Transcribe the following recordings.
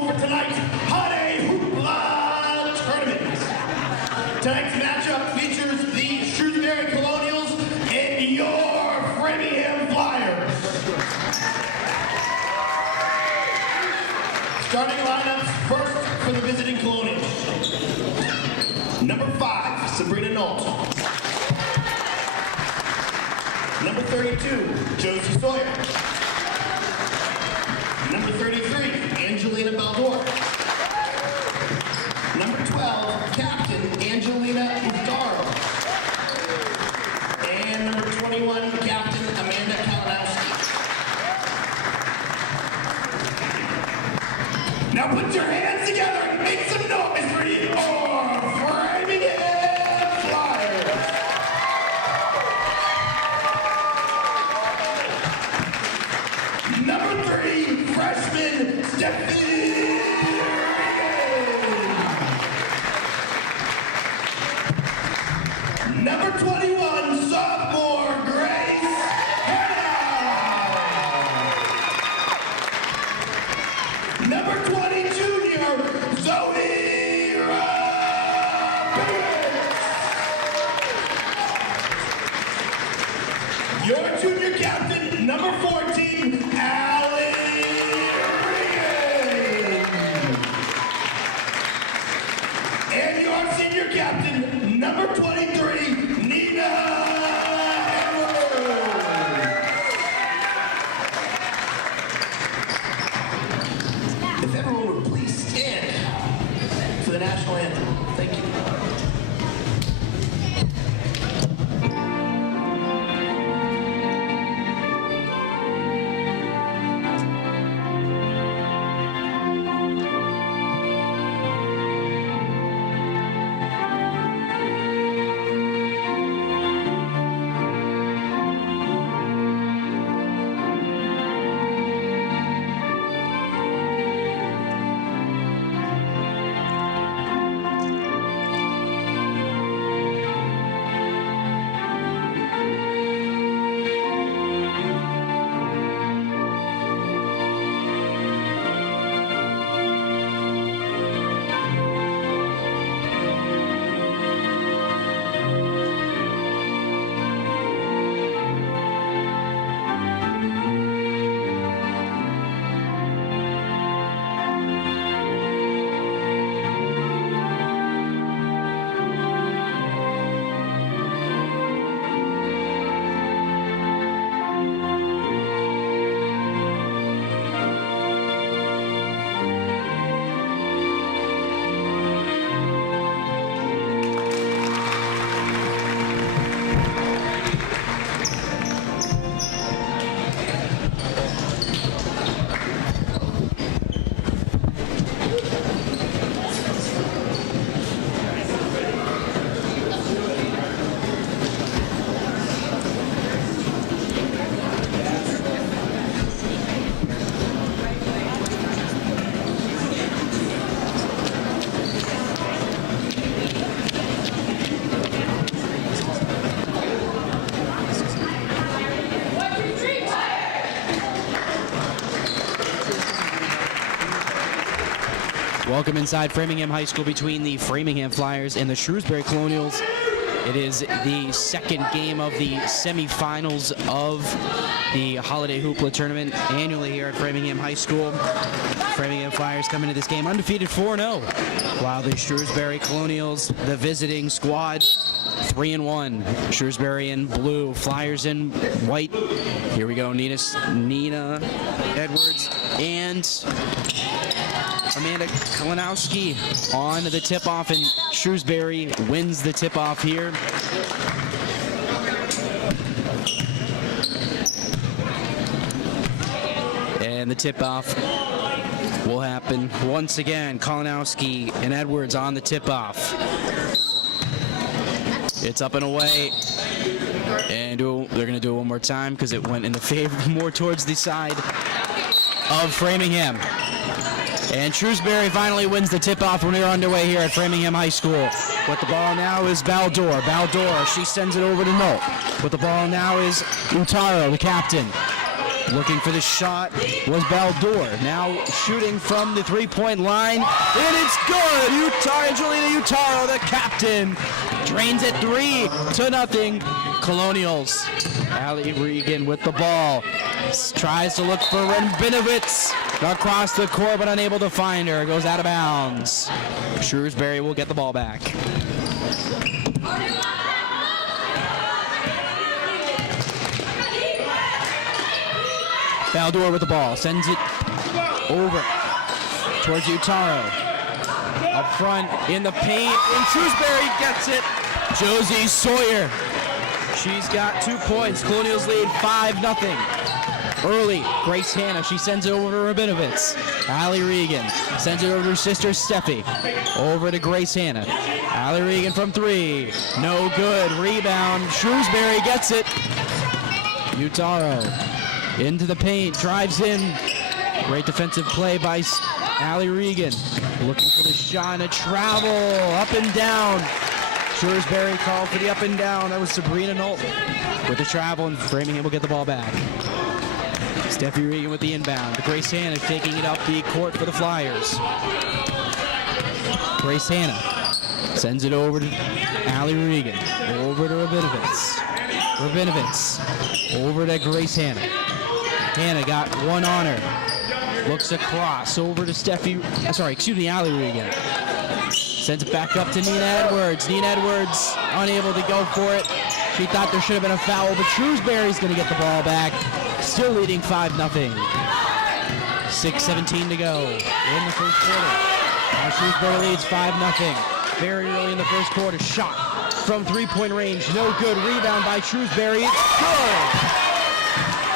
School for tonight's Holiday Hoopla tournament. Tonight's matchup features the Shrewsbury Colonials and your Framingham Flyers. Starting lineups first for the visiting Colonials. Number 5, Sabrina Nault. Number 32, Josie Sawyer. Number 33, Angelina Baldor. Number 12, Captain Angelina Uftaro. And number 21, Captain Amanda Kalinowski. Now put your hands together and make some noise for your Framingham Flyers. Number 3, freshman Stephanie. Number 21, sophomore Grace Hanna. Number 20, junior Zoe Roberts. Your junior captain, number 14, Allie Regan. And your senior captain, number 23, Nina Edwards. If everyone would please stand for the national anthem. Thank you. Welcome inside Framingham High School between the Framingham Flyers and the Shrewsbury Colonials. It is the second game of the semifinals of the Holiday Hoopla tournament annually here at Framingham High School. Framingham Flyers come into this game undefeated 4-0, while the Shrewsbury Colonials, the visiting squad, 3-1. Shrewsbury in blue, Flyers in white. Here we go, Nina Edwards and Amanda Kalinowski on the tip-off, and Shrewsbury wins the tip-off here. And the tip-off will happen once again. Kalinowski and Edwards on the tip-off. It's up and away. And they're going to do it one more time because it went in the favor more towards the side of Framingham. And Shrewsbury finally wins the tip-off when we're underway here at Framingham High School. With the ball now is Baldor. Baldor, she sends it over to Nault. With the ball now is Utaro, the captain. Looking for the shot was Baldour. Now shooting from the three-point line. And it's good! Angelina Utaro, the captain, drains it 3-0. Colonials. Allie Regan with the ball. Tries to look for Rabinovitz across the court, but unable to find her. Goes out of bounds. Shrewsbury will get the ball back. Baldour with the ball. Sends it over towards Utaro. Up front in the paint, and Shrewsbury gets it. Josie Sawyer. She's got 2 points. Colonials lead 5-0. Early, Grace Hanna, she sends it over to Rabinovitz. Allie Regan sends it over to her sister Steffi. Over to Grace Hanna. Allie Regan from 3. No good. Rebound. Shrewsbury gets it. Utaro into the paint. Drives in. Great defensive play by Allie Regan. Looking for the shot and a travel. Up and down. Shrewsbury called for the up and down. That was Sabrina Nolt with the travel, and Framingham will get the ball back. Steffi Regan with the inbound. Grace Hanna taking it up the court for the Flyers. Grace Hanna sends it over to Allie Regan. Over to Rabinovitz. Rabinovitz over to Grace Hanna. Hanna got one on her. Looks across over to Allie Regan. Sends it back up to Nina Edwards. Nina Edwards unable to go for it. She thought there should have been a foul, but Shrewsbury's going to get the ball back. Still leading 5-0. 6:17 to go in the first quarter. Now Shrewsbury leads 5-0. Very early in the first quarter. Shot from three-point range. No good. Rebound by Shrewsbury. It's good.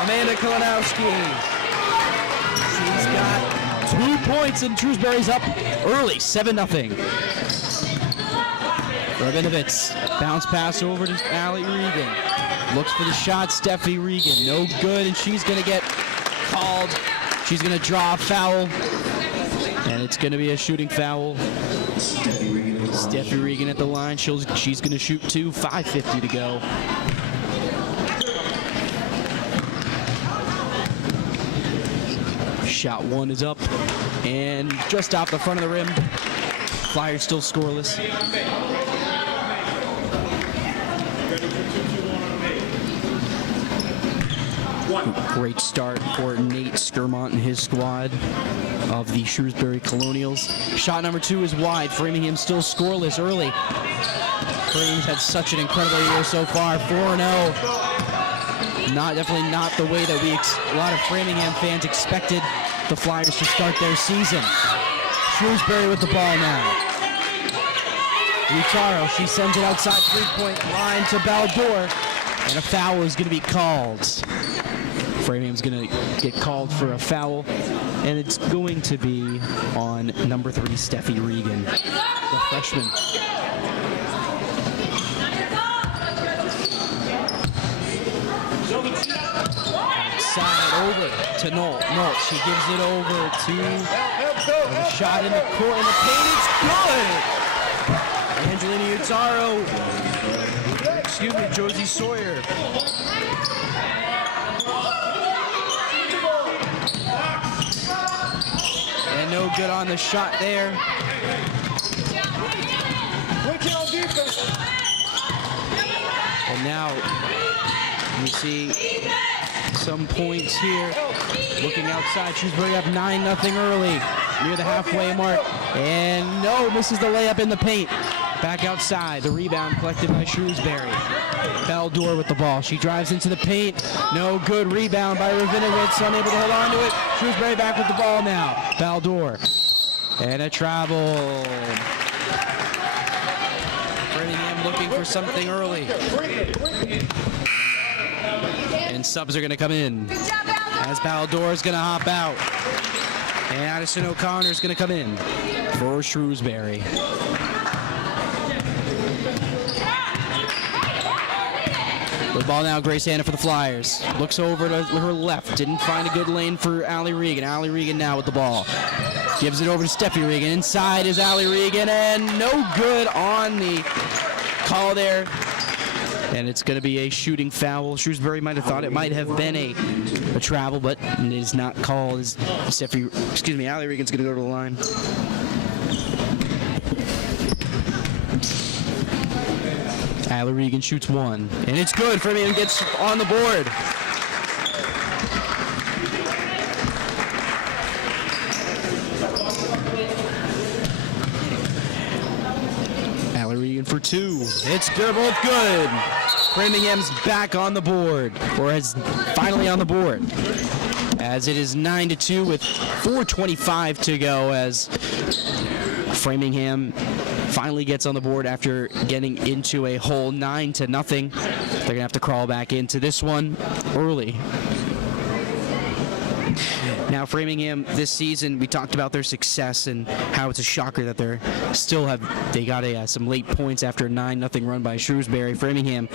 Amanda Kalinowski. She's got 2 points, and Shrewsbury's up early. 7-0. Rabinovitz. Bounce pass over to Allie Regan. Looks for the shot, Steffi Regan. No good, and she's going to get called. She's going to draw a foul, and it's going to be a shooting foul. Steffi Regan at the line. She's going to shoot 2. 5:50 to go. Shot 1 is up, and just off the front of the rim. Flyers still scoreless. Great start for Nate Skirmont and his squad of the Shrewsbury Colonials. Shot number 2 is wide. Framingham still scoreless early. Framingham's had such an incredible year so far. 4-0. Definitely not the way that a lot of Framingham fans expected the Flyers to start their season. Shrewsbury with the ball now. Utaro, she sends it outside three-point line to Baldour, and a foul is going to be called. Framingham's going to get called for a foul, and it's going to be on number 3, Steffi Regan, the freshman. Outside over to Nolt. Nolt, she gives it over to a shot in the court, and the paint is good. Angelina Utaro, Josie Sawyer. And no good on the shot there. And now you see some points here. Looking outside, Shrewsbury up 9-0 early, near the halfway mark. And no, misses the layup in the paint. Back outside, the rebound collected by Shrewsbury. Baldour with the ball. She drives into the paint. No good. Rebound by Rabinovitz, unable to hold on to it. Shrewsbury back with the ball now. Baldour. And a travel. Framingham looking for something early. And subs are going to come in. As Baldour is going to hop out. And Addison O'Connor is going to come in for Shrewsbury. The ball now, Grace Hanna for the Flyers. Looks over to her left. Didn't find a good lane for Allie Regan. Allie Regan now with the ball. Gives it over to Steffi Regan. Inside is Allie Regan, and no good on the call there. And it's going to be a shooting foul. Shrewsbury might have thought it might have been a travel, but it is not called. Allie Regan's going to go to the line. Allie Regan shoots one, and it's good. Framingham gets on the board. Allie Regan for two. They're both good. Framingham's back on the board, or is finally on the board, as it is 9-2 with 4:25 to go, as Framingham finally gets on the board after getting into a hole 9-0. They're gonna have to crawl back into this one early. Now Framingham this season, we talked about their success and how it's a shocker that they got some late points after a 9-0 run by Shrewsbury. Framingham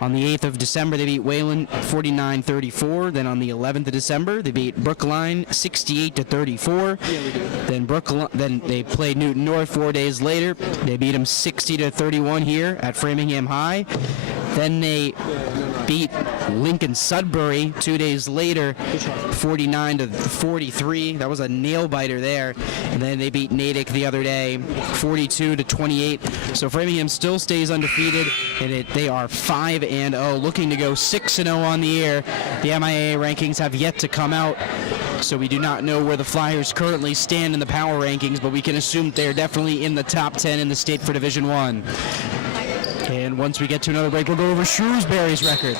on the 8th of December, they beat Wayland 49-34. Then on the 11th of December, they beat Brookline 68-34. Then they played Newton North 4 days later. They beat them 60-31 here at Framingham High. Then they beat Lincoln Sudbury 2 days later, 49-43. That was a nail biter there. And then they beat Natick the other day, 42-28. So Framingham still stays undefeated, and they are 5-0, looking to go 6-0 on the year. The MIAA rankings have yet to come out, so we do not know where the Flyers currently stand in the power rankings, but we can assume they're definitely in the top 10 in the state for Division I. And once we get to another break, we'll go over Shrewsbury's record.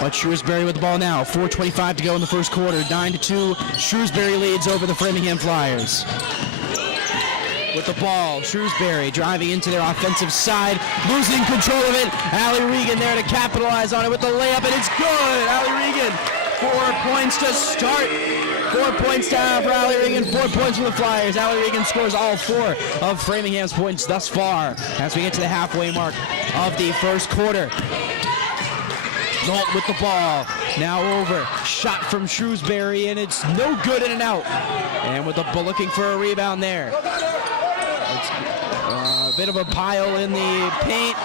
But Shrewsbury with the ball now. 4:25 to go in the first quarter. 9-2. Shrewsbury leads over the Framingham Flyers. With the ball, Shrewsbury driving into their offensive side, losing control of it. Allie Regan there to capitalize on it with the layup, and it's good. Allie Regan, 4 points to start. 4 points down for Allie Regan, 4 points for the Flyers. Allie Regan scores all 4 of Framingham's points thus far as we get to the halfway mark of the first quarter. Nault with the ball, now over, shot from Shrewsbury, and it's no good, in and out. And with the ball, looking for a rebound there. It's a bit of a pile in the paint,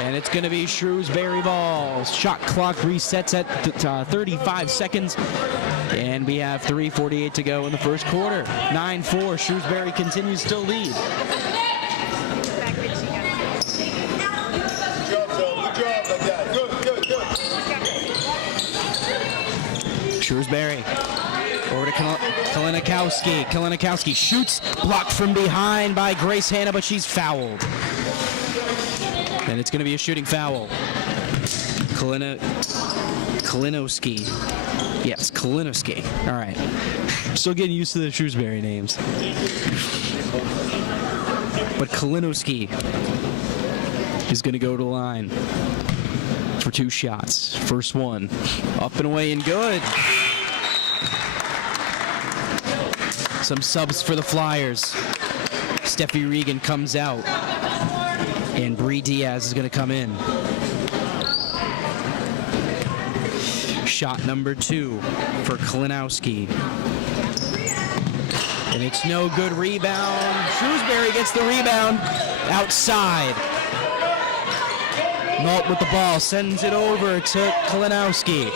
and it's going to be Shrewsbury ball. Shot clock resets at 35 seconds, and we have 3:48 to go in the first quarter. 9-4, Shrewsbury continues to lead. Shrewsbury over to Kalinakowski. Kalinakowski shoots, blocked from behind by Grace Hanna, but she's fouled. And it's going to be a shooting foul. Kalinowski. Yes, Kalinowski. All right. Still getting used to the Shrewsbury names. But Kalinowski is going to go to the line for 2 shots. First one, up and away and good. Some subs for the Flyers. Steffi Regan comes out, and Bree Diaz is going to come in. Shot number 2 for Kalinowski. And it's no good. Rebound. Shrewsbury gets the rebound outside. Nault with the ball, sends it over to Kalinowski.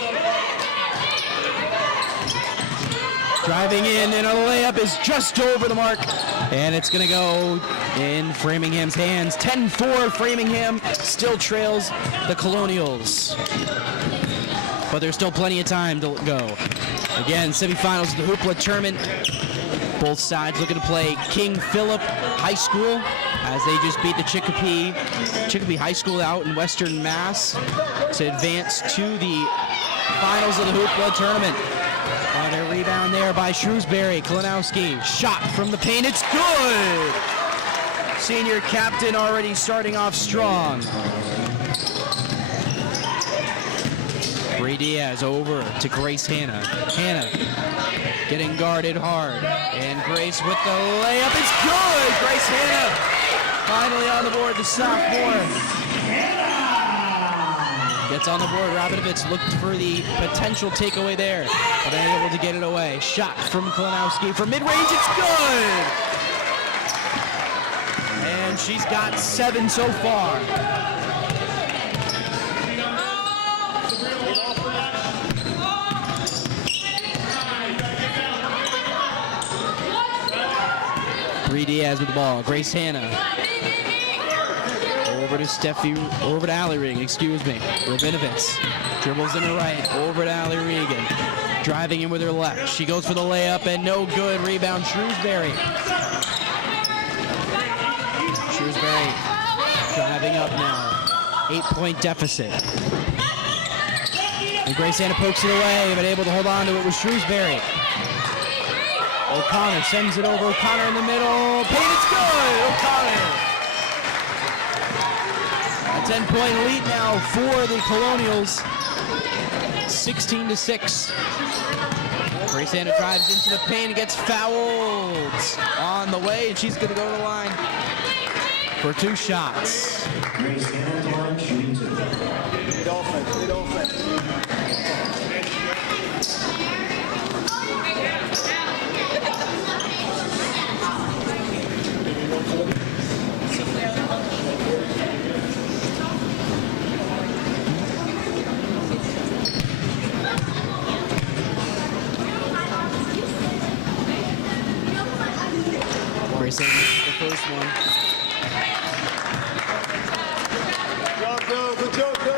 Driving in, and a layup is just over the mark. And it's going to go in Framingham's hands. 10-4, Framingham still trails the Colonials. But there's still plenty of time to go. Again, semifinals of the Hoopla tournament. Both sides looking to play King Philip High School, as they just beat the Chicopee High School out in Western Mass to advance to the finals of the Hoopla tournament. And a rebound there by Shrewsbury. Kalinowski, shot from the paint, it's good! Senior captain already starting off strong. Bree Diaz over to Grace Hanna. Hanna getting guarded hard. And Grace with the layup, it's good! Grace Hanna finally on the board, the sophomore. Gets on the board. Rabinovich looked for the potential takeaway there, but unable to get it away. Shot from Kalinowski for mid-range, it's good! And she's got 7 so far. Diaz with the ball. Grace Hanna. Over to Allie Regan, excuse me. Rabinovitz dribbles in her right, over to Allie Regan. Driving in with her left. She goes for the layup and no good. Rebound, Shrewsbury. Shrewsbury driving up now. 8-point deficit. And Grace Hanna pokes it away, but able to hold on to it with Shrewsbury. O'Connor sends it over. O'Connor in the middle. Paint, it's good. O'Connor. A 10-point lead now for the Colonials. 16-6. Grace Hanna drives into the paint and gets fouled on the way, and she's going to go to the line for 2 shots. Grace Hanna line shooting 2. Good offense, good offense. Grace Hanna misses the first one. Good job, go.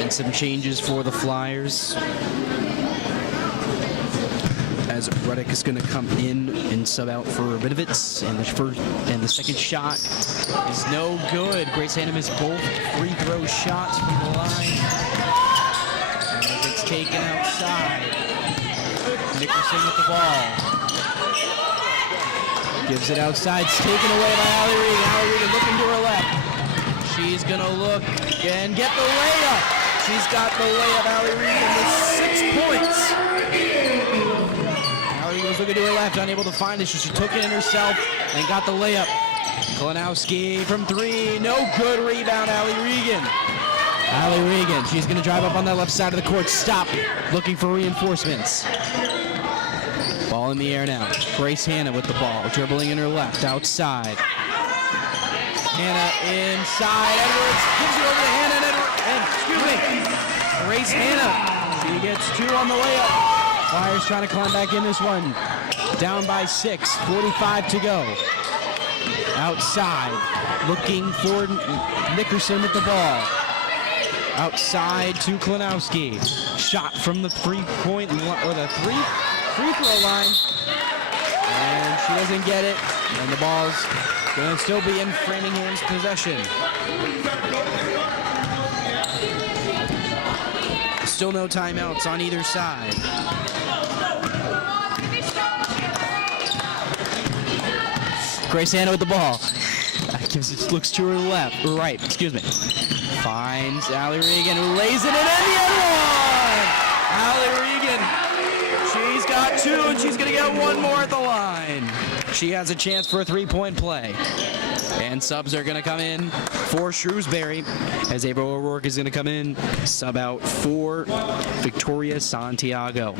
And some changes for the Flyers, as Ruddick is going to come in and sub out for Rabinovitz, and the second shot is no good. Grace Hanna missed both free throw shots from the line, and it's taken outside. Nickerson with the ball. Gives it outside, it's taken away by Allie Regan. Allie Regan looking to her left. She's gonna look and get the layup. She's got the layup, Allie Regan with 6 points. Allie Regan was looking to her left, unable to find it, so she took it in herself and got the layup. Kalinowski from 3, no good. Rebound, Allie Regan. Allie Regan, she's gonna drive up on that left side of the court, stop, looking for reinforcements. Ball in the air now. Grace Hanna with the ball, dribbling in her left, outside. Hanna inside. Edwards gives it over to Hanna, and Grace Hanna. She gets 2 on the layup. Flyers trying to climb back in this one. Down by 6, 45 to go. Outside, looking for Nickerson with the ball. Outside to Kalinowski. Shot from the free throw line, and she doesn't get it, and the ball's going to still be in Framingham's possession. Still no timeouts on either side. Grace Hanna with the ball. Looks to her left, or right, excuse me. Finds Allie Regan, who lays it in, and the other one! Allie Regan. She's got 2, and she's going to get 1 more at the line. She has a chance for a 3-point play. And subs are going to come in for Shrewsbury, as April O'Rourke is going to come in, sub out for Victoria Santiago.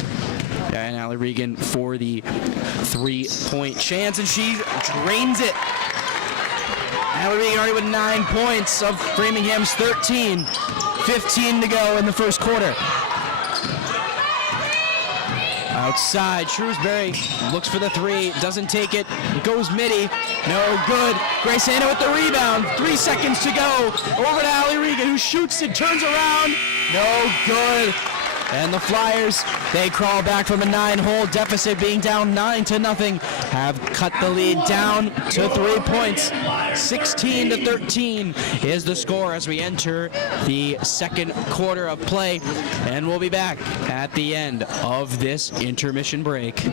And Allie Regan for the 3-point chance, and she drains it. Allie Regan already with 9 points of Framingham's 13. 15 to go in the first quarter. Outside, Shrewsbury looks for the 3, doesn't take it, goes midi, no good. Grace Hanna with the rebound, 3 seconds to go. Over to Allie Regan, who shoots it, turns around, no good. And the Flyers, they crawl back from a 9-hole deficit, being down 9-0, have cut the lead down to 3 points. 16-13 is the score as we enter the second quarter of play, and we'll be back at the end of this intermission break.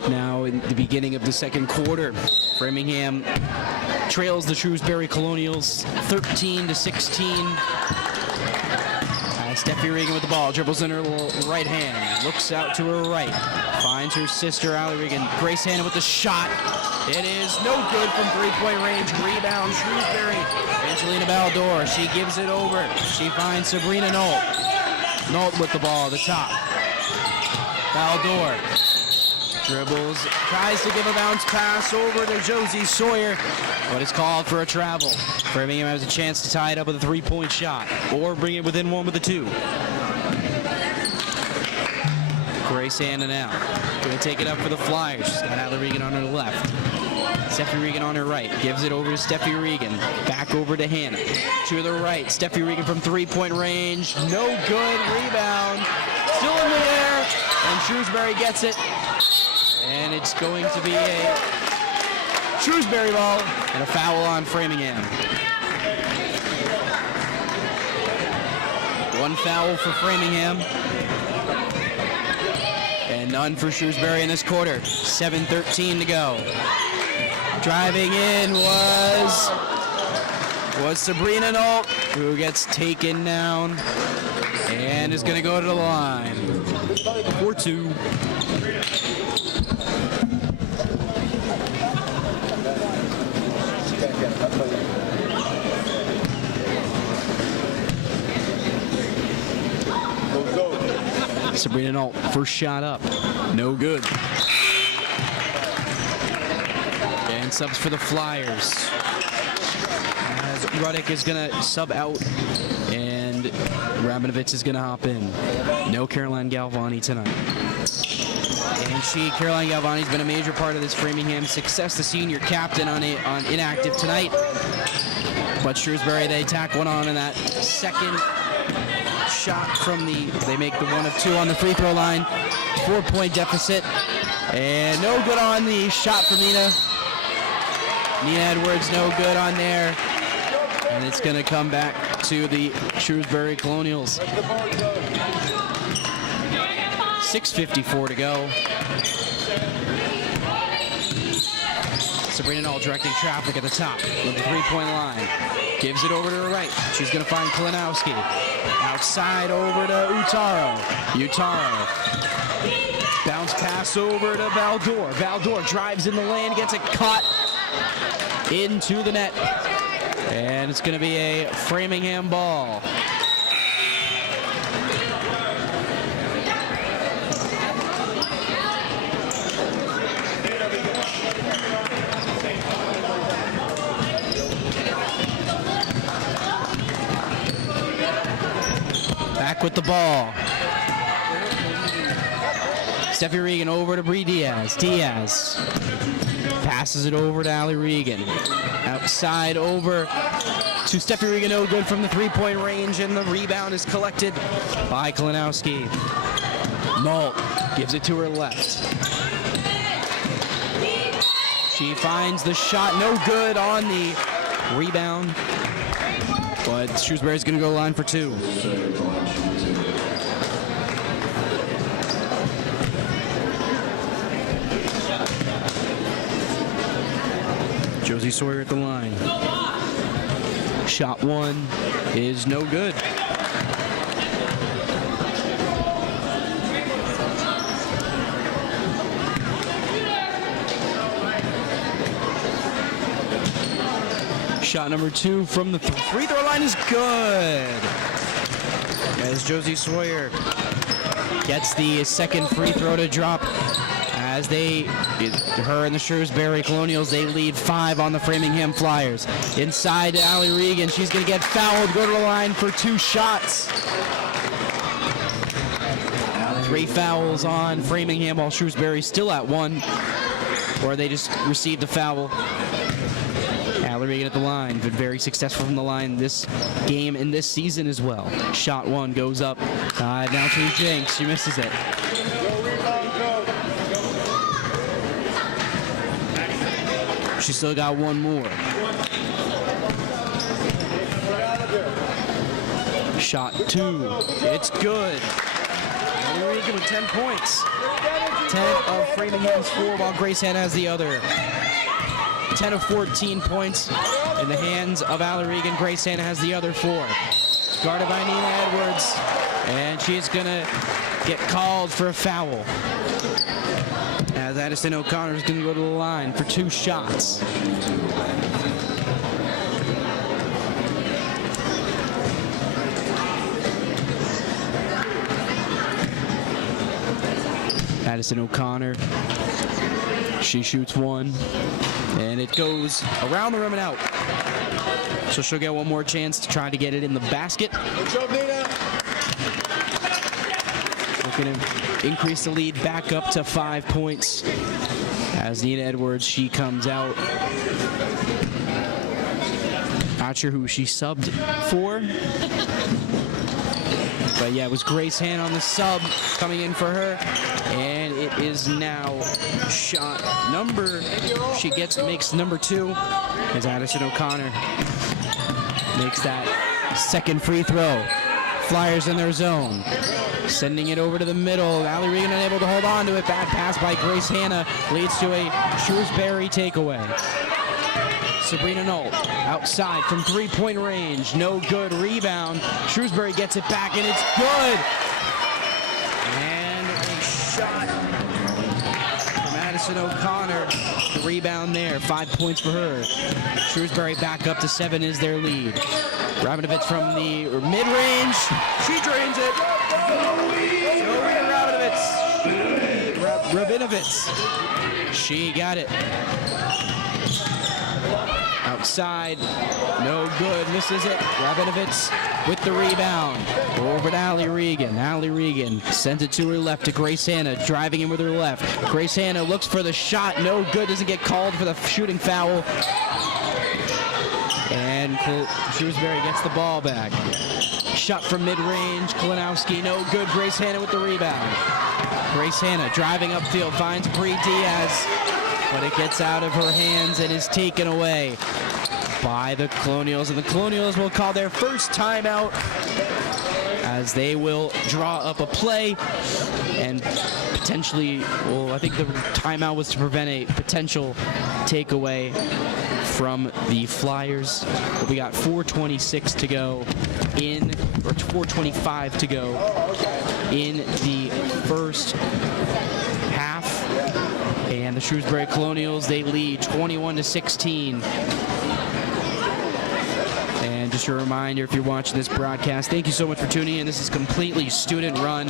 Back now in the beginning of the second quarter. Framingham trails the Shrewsbury Colonials 13-16. Steffi Regan with the ball, dribbles in her right hand, looks out to her right, finds her sister Allie Regan. Grace Hanna with the shot. It is no good from three-point range. Rebound Shrewsbury. Angelina Baldor, she gives it over. She finds Sabrina Nolt. Nolt with the ball at the top. Baldor dribbles, tries to give a bounce pass over to Josie Sawyer, but it's called for a travel. Framingham has a chance to tie it up with a three-point shot or bring it within one with a two. Grace Hanna now going to take it up for the Flyers. She's got Allie Regan on her left. Steffi Regan on her right. Gives it over to Steffi Regan. Back over to Hanna. To the right. Steffi Regan from three-point range. No good. Rebound. Still in the air. And Shrewsbury gets it. And it's going to be a Shrewsbury ball and a foul on Framingham. One foul for Framingham. And none for Shrewsbury in this quarter. 7:13 to go. Driving in was Sabrina Nolt, who gets taken down and is going to go to the line. 4-2. Sabrina Nolt, first shot up, no good. And subs for the Flyers. As Ruddick is going to sub out and Rabinovitz is going to hop in. No Caroline Galvani tonight. And Caroline Galvani's been a major part of this Framingham success, the senior captain on inactive tonight. But Shrewsbury, they tack one on in that second shot from they make the 1 of 2 on the free throw line. 4-point deficit. And no good on the shot from Nina. Nina Edwards, no good on there. And it's going to come back to the Shrewsbury Colonials. 6:54 to go. Sabrina Nolt directing traffic at the top of the three-point line. Gives it over to her right. She's going to find Kalinowski. Outside over to Utaro. Utaro. Bounce pass over to Baldor. Baldor drives in the lane, gets it caught into the net. And it's going to be a Framingham ball. Back with the ball. Steffi Regan over to Bree Diaz. Diaz passes it over to Allie Regan. Outside over to Steffi Regan, no good from the three-point range, and the rebound is collected by Kalinowski. Nolt gives it to her left. She finds the shot, no good on the rebound, but Shrewsbury's going to go line for two. Josie Sawyer at the line. Shot one is no good. Shot number two from the free throw line is good. As Josie Sawyer gets the second free throw to drop. As her and the Shrewsbury Colonials, they lead 5 on the Framingham Flyers. Inside to Allie Regan. She's going to get fouled, go to the line for 2 shots. 3 fouls on Framingham, while Shrewsbury still at 1, or they just received a foul. Allie Regan at the line, been very successful from the line this game and this season as well. Shot 1 goes up. Now to Jenks. She misses it. She still got 1 more. Shot 2. It's good. Allie Regan with 10 points. 10 of Framingham's 4, while Grace Hanna has the other. 10 of 14 points in the hands of Allie Regan. Grace Hanna has the other 4. Guarded by Nina Edwards, and she's gonna get called for a foul. As Addison O'Connor is gonna go to the line for 2 shots. Addison O'Connor, she shoots 1, and it goes around the rim and out. So she'll get one more chance to try to get it in the basket. Looking to increase the lead back up to 5 points. As Nina Edwards, she comes out. Not sure who she subbed for. But yeah, it was Grace Hanna on the sub coming in for her. And it is now shot number, makes number 2 as Addison O'Connor makes that second free throw. Flyers in their zone. Sending it over to the middle. Allie Regan unable to hold on to it. Bad pass by Grace Hanna leads to a Shrewsbury takeaway. Sabrina Knoll outside from 3-point range. No good. Rebound. Shrewsbury gets it back, and it's good. And a shot from Addison O'Connor. The rebound there. 5 points for her. Shrewsbury back up to 7 is their lead. Rabinovitz from the mid-range. She drains it. Rabinovitz. She got it. Outside, no good, misses it. Rabinovitz with the rebound. Over to Allie Regan. Allie Regan sends it to her left to Grace Hanna, driving in with her left. Grace Hanna looks for the shot, no good, doesn't get called for the shooting foul. And Shrewsbury gets the ball back. Shot from mid-range, Kalinowski, no good. Grace Hanna with the rebound. Grace Hanna driving upfield, finds Bree Diaz, but it gets out of her hands and is taken away by the Colonials. And the Colonials will call their first timeout as they will draw up a play and potentially, well, I think the timeout was to prevent a potential takeaway from the Flyers. But we got 4:26 to go in, or 4:25 to go in the first half. And the Shrewsbury Colonials, they lead 21-16. And just a reminder, if you're watching this broadcast, thank you so much for tuning in. This is completely student-run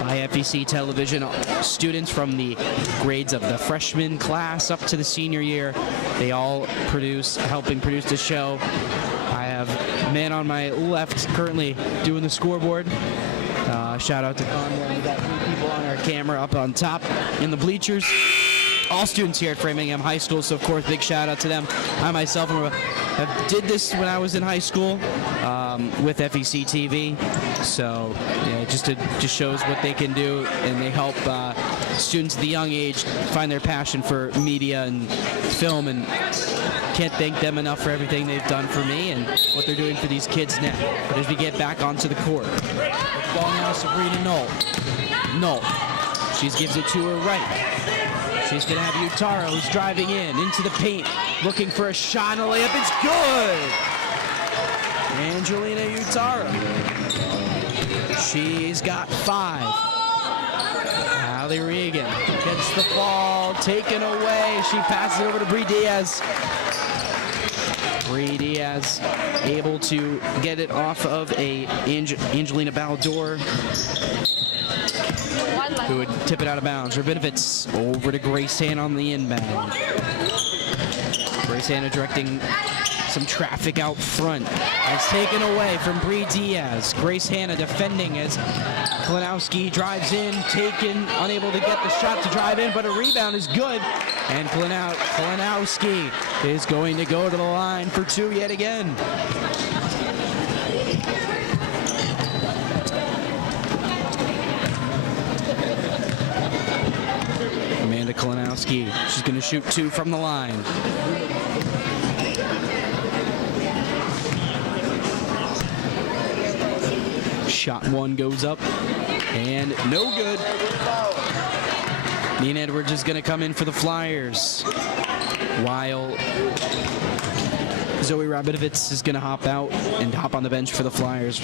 by FEC Television. Students from the grades of the freshman class up to the senior year, they all helping produce the show. I have a man on my left currently doing the scoreboard. Shout out to Conway. We got 3 people on our camera up on top in the bleachers. All students here at Framingham High School, so of course, big shout out to them. I myself did this when I was in high school with FEC TV, so yeah, it just shows what they can do, and they help students at the young age find their passion for media and film, and can't thank them enough for everything they've done for me and what they're doing for these kids now. But as we get back onto the court, the ball now, Sabrina Knoll. She gives it to her right. She's going to have Utara, who's driving into the paint, looking for a shot and a layup. It's good! Angelina Utara. She's got 5. Allie Regan gets the ball taken away. She passes it over to Bree Diaz. Bree Diaz able to get it off of Angelina Baldor, who would tip it out of bounds. Rabinovitz over to Grace Hanna on the inbound. Grace Hanna directing some traffic out front. It's taken away from Bree Diaz. Grace Hanna defending as Kalinowski drives in, unable to get the shot to drive in, but a rebound is good. And Kalinowski is going to go to the line for 2 yet again. Amanda Kalinowski, she's going to shoot 2 from the line. Shot 1 goes up. And no good. Nina Edwards is going to come in for the Flyers, while Zoe Rabitovitz is going to hop out and hop on the bench for the Flyers.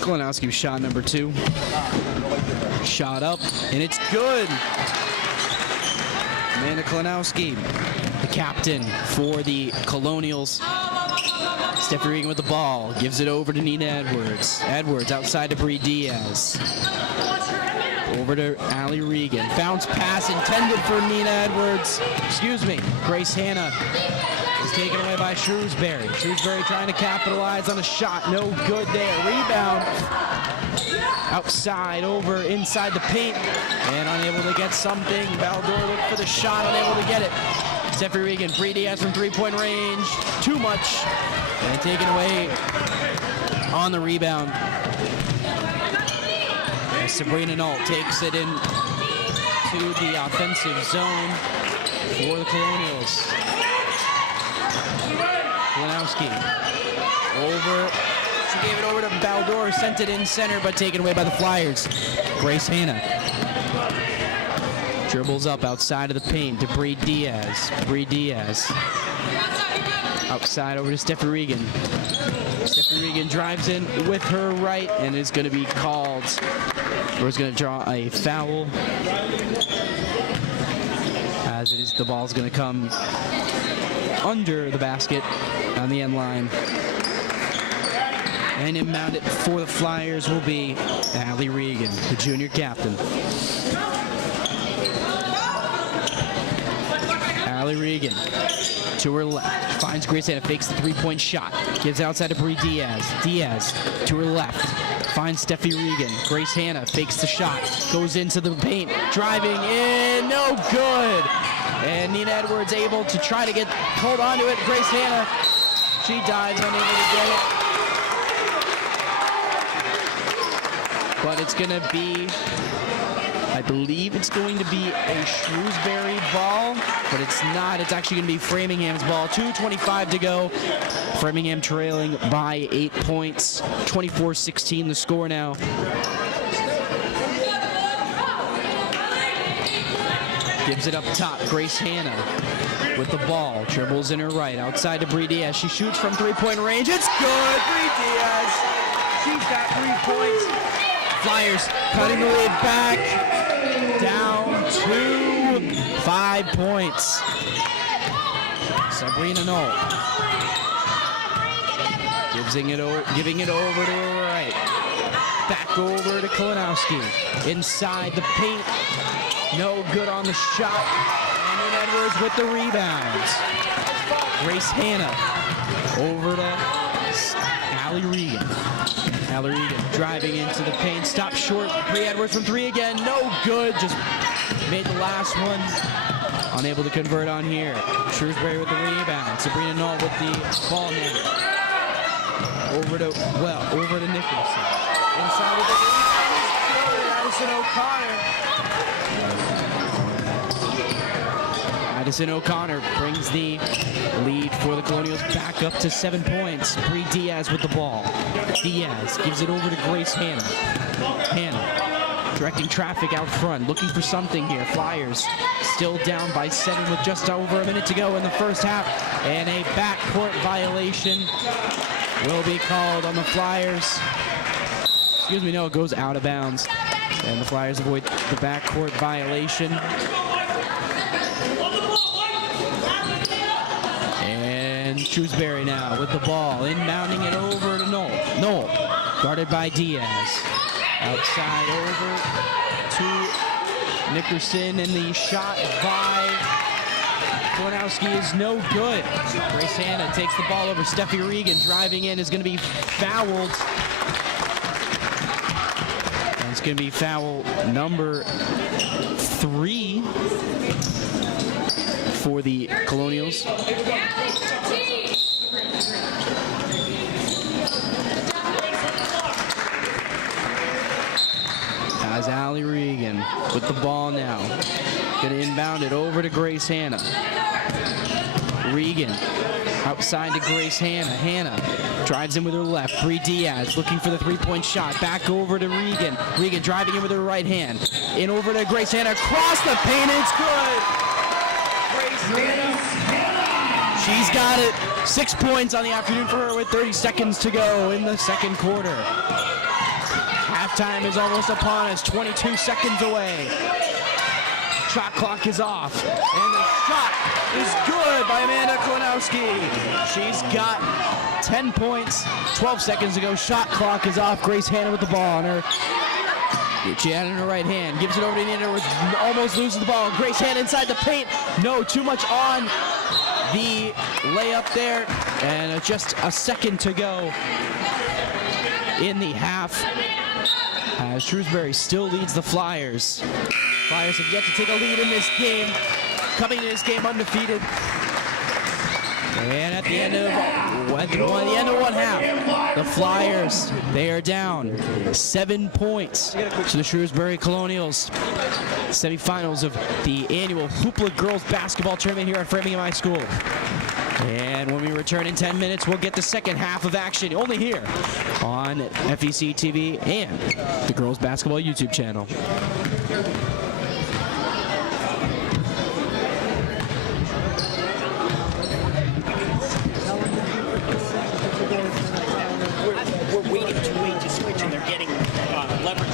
Kalinowski shot number 2. Shot up, and it's good. Amanda Kalinowski, the captain for the Colonials. Stephanie Regan with the ball, gives it over to Nina Edwards. Edwards outside to Bree Diaz. Over to Allie Regan. Bounce pass intended for Nina Edwards. Excuse me. Grace Hanna is taken away by Shrewsbury. Shrewsbury trying to capitalize on a shot. No good there. Rebound. Outside, over inside the paint. And unable to get something. Baldor looked for the shot, unable to get it. Stephanie Regan, Bree Diaz from three-point range. Too much. And taken away on the rebound. Sabrina Nault takes it in to the offensive zone for the Colonials. Kalinowski over. She gave it over to Baldor, sent it in center, but taken away by the Flyers. Grace Hanna dribbles up outside of the paint to Bree Diaz. Bree Diaz outside over to Stephanie Regan. Stephanie Regan drives in with her right and is going to be called, or is going to draw a foul. As it is, the ball's going to come under the basket on the end line. And inbound it for the Flyers will be Allie Regan, the junior captain. Allie Regan to her left, finds Grace Hanna, fakes the three-point shot, gives outside to Bree Diaz. Diaz to her left, finds Steffi Regan. Grace Hanna fakes the shot, goes into the paint, driving in, no good. And Nina Edwards able to try to hold on to it. Grace Hanna, she dives, unable to get it. But it's going to be, I believe it's going to be a Shrewsbury ball, but it's not. It's actually going to be Framingham's ball. 2:25 to go. Framingham trailing by 8 points. 24-16 the score now. Gives it up top. Grace Hanna with the ball. Dribbles in her right. Outside to Bree Diaz. She shoots from three-point range. It's good. Bree Diaz. She's got 3 points. Flyers cutting the lead back. Down to 5 points. Sabrina Knoll giving it over to her right. Back over to Kalinowski. Inside the paint. No good on the shot. And then Edwards with the rebounds. Grace Hanna over to Allie Regan. Allie Regan driving into the paint. Stop short. Bree Edwards from 3 again. No good. Just made the last one. Unable to convert on here. Shrewsbury with the rebound. Sabrina Knoll with the ball now. Over to Nicholson. Inside with the rebound. Addison O'Connor. Addison O'Connor brings the lead for the Colonials back up to 7 points. Bree Diaz with the ball. Diaz gives it over to Grace Hanna. Hanna directing traffic out front, looking for something here. Flyers still down by 7 with just over a minute to go in the first half. And a backcourt violation will be called on the Flyers. Excuse me, no, it goes out of bounds. And the Flyers avoid the backcourt violation. And Shrewsbury now with the ball, inbounding it over to Knoll. Guarded by Diaz. Outside over to Nickerson, and the shot by Kalinowski is no good. Grace Hanna takes the ball over. Steffi Regan driving in is going to be fouled. And it's going to be foul number 3 for the Colonials. As Allie Regan with the ball now. Going to inbound it over to Grace Hanna. Regan Outside to Grace Hanna. Hanna drives in with her left. Bree Diaz looking for the three-point shot. Back over to Regan. Regan driving in with her right hand. In over to Grace Hanna. Across the paint. It's good. Grace Hanna. She's got it. 6 points on the afternoon for her with 30 seconds to go in the second quarter. Halftime is almost upon us. 22 seconds away. Shot clock is off, and the shot is good by Amanda Klonowski. She's got 10 points, 12 seconds to go. Shot clock is off. Grace Hanna with the ball on her. She had it in her right hand, gives it over to Nina, almost loses the ball. Grace Hanna inside the paint. No, too much on the layup there, and just a second to go in the half. As Shrewsbury still leads the Flyers. Flyers have yet to take a lead in this game, coming into this game undefeated. And at the end of one half, the Flyers, they are down 7 points to the Shrewsbury Colonials. Semifinals of the annual Hoopla Girls Basketball Tournament here at Framingham High School. And when we return in 10 minutes, we'll get the second half of action only here on FEC TV and the Girls Basketball YouTube channel. We're waiting to switch, and they're getting leverage.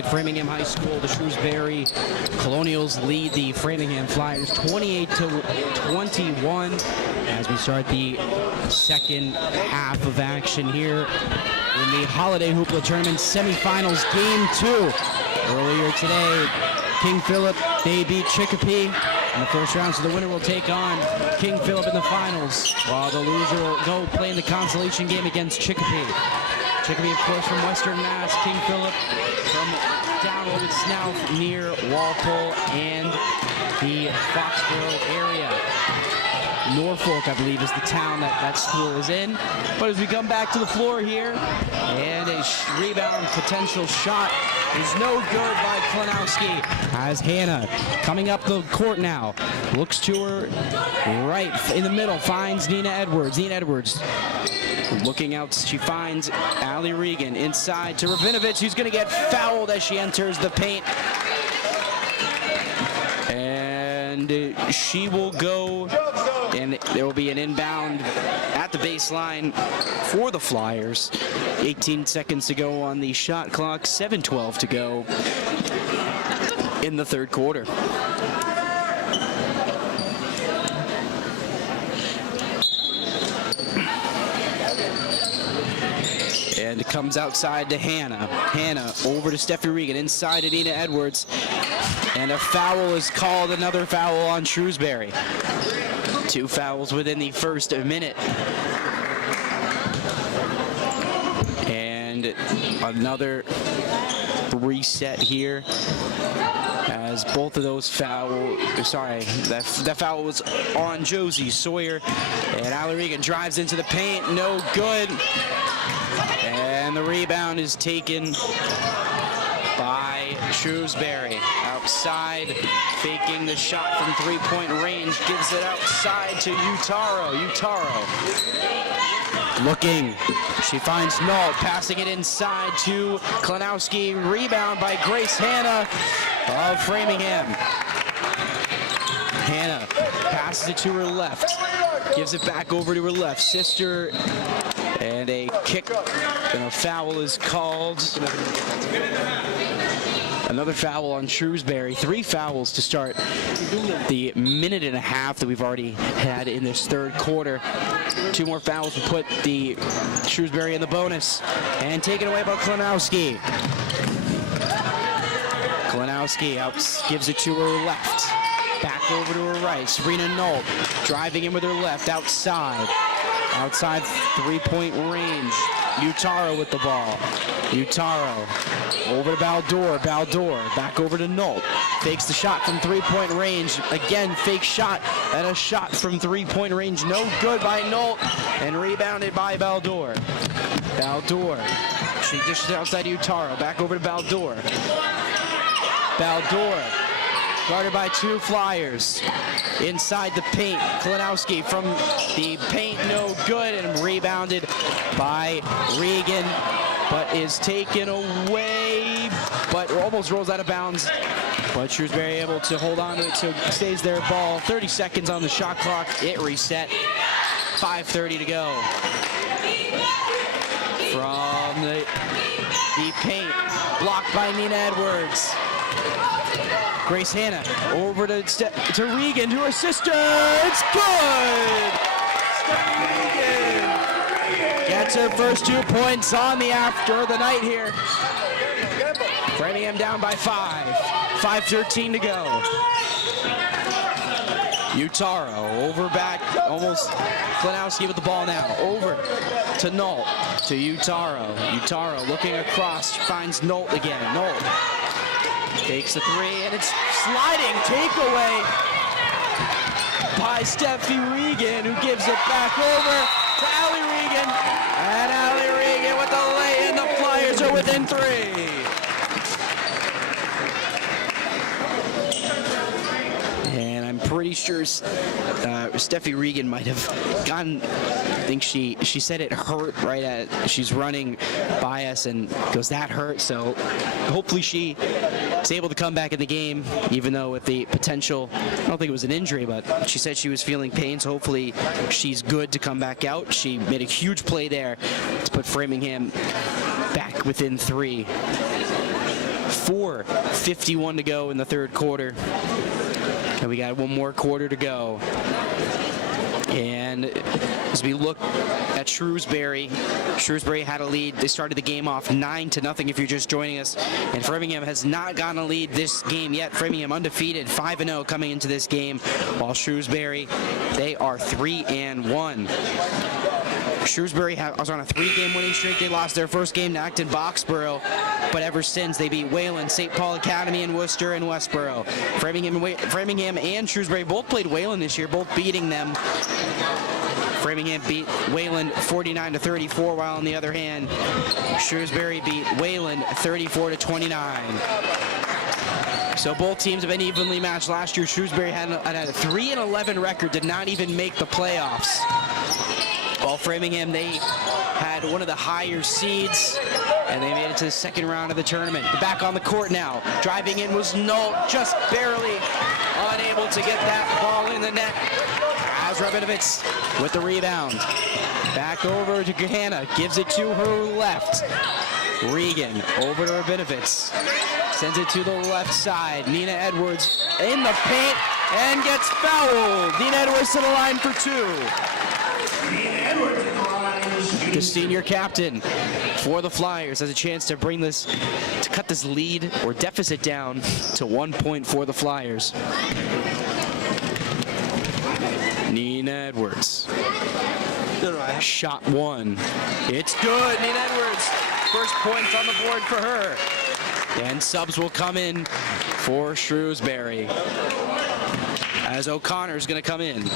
at Framingham High School. The Shrewsbury Colonials lead the Framingham Flyers 28-21 as we start the second half of action here in the Holiday Hoopla Tournament semifinals, Game 2. Earlier today, King Philip, they beat Chicopee in the first round, so the winner will take on King Philip in the finals, while the loser will go play in the consolation game against Chicopee. Chicopee, of course, from Western Mass. King Philip from down a little bit south near Walpole and the Foxborough area. Norfolk, I believe, is the town that school is in. But as we come back to the floor here, and a rebound potential shot is no good by Klenowski, as Hannah coming up the court now, looks to her right in the middle, finds Nina Edwards. Nina Edwards looking out, she finds Allie Regan inside to Ravinovich, who's going to get fouled as she enters the paint. And she will go, and there will be an inbound at the baseline for the Flyers. 18 seconds to go on the shot clock, 7:12 to go in the third quarter. And it comes outside to Hannah. Hannah over to Steffi Regan, inside to Nina Edwards. And a foul is called, another foul on Shrewsbury. 2 fouls within the first minute. And another reset here as both of those that foul was on Josie Sawyer. And Allie Regan drives into the paint, no good. And the rebound is taken by Shrewsbury. Outside, faking the shot from three-point range, gives it outside to Utaro. Utaro looking, she finds Null, passing it inside to Klenowski. Rebound by Grace Hannah of Framingham. Hannah passes it to her left, gives it back over to her left sister, and a kick and a foul is called. Another foul on Shrewsbury. 3 fouls to start the minute and a half that we've already had in this third quarter. 2 more fouls will put the Shrewsbury in the bonus. And taken away by Klenowski. Klenowski gives it to her left. Back over to her right. Sabrina Knoll driving in with her left outside. Outside three-point range. Utaro with the ball. Utaro over to Baldor. Baldor back over to Nolt. Fakes the shot from three-point range. Again, fake shot and a shot from three-point range. No good by Nolt and rebounded by Baldor. Baldor. She dishes it outside Utaro. Back over to Baldor. Baldor guarded by 2 Flyers. Inside the paint, Klenowski from the paint, no good, and rebounded by Regan, but is taken away, but almost rolls out of bounds. But Shrewsbury able to hold on to it, so stays their ball. 30 seconds on the shot clock, it reset. 5:30 to go. From the paint, blocked by Nina Edwards. Grace Hannah over to Regan, to her sister. It's good! Stephanie Regan gets her first 2 points on the night here. Framingham down by 5. 5:13 to go. Utaro over back, almost Klenowski with the ball now. Over to Nolt, to Utaro. Utaro looking across, finds Nolt again. Nolt takes the 3, and it's sliding takeaway by Steffi Regan, who gives it back over to Allie Regan. And Allie Regan with the lay, and the Flyers are within 3. And I'm pretty sure Steffi Regan might have gotten, I think she said it hurt right at, she's running by us and goes, that hurt. So hopefully she is able to come back in the game, even though with the potential, I don't think it was an injury, but she said she was feeling pain, so hopefully she's good to come back out. She made a huge play there to put Framingham back within 3. 4:51 to go in the third quarter. And we got one more quarter to go. And as we look at Shrewsbury had a lead. They started the game off 9-0 if you're just joining us. And Framingham has not gotten a lead this game yet. Framingham undefeated, 5-0 coming into this game, while Shrewsbury, they are 3-1. Shrewsbury was on a 3-game winning streak. They lost their first game to Acton Boxborough, but ever since they beat Wayland, St. Paul Academy in Worcester, and Westboro. Framingham and Shrewsbury both played Wayland this year, both beating them. Framingham beat Wayland 49-34, while on the other hand, Shrewsbury beat Wayland 34-29. So both teams have been evenly matched. Last year, Shrewsbury had a 3-11 record, did not even make the playoffs. While Framingham, they had one of the higher seeds, and they made it to the second round of the tournament. Back on the court now. Driving in was Null, just barely unable to get that ball in the net. As Rabinovitz with the rebound. Back over to Gahanna, gives it to her left. Regan over to Rabinovitz. Sends it to the left side. Nina Edwards in the paint and gets fouled. Nina Edwards to the line for two. The senior captain for the Flyers has a chance to cut this lead or deficit down to 1 point for the Flyers. Nina Edwards. Shot one. It's good. Nina Edwards. First points on the board for her. And subs will come in for Shrewsbury, as O'Connor's going to come in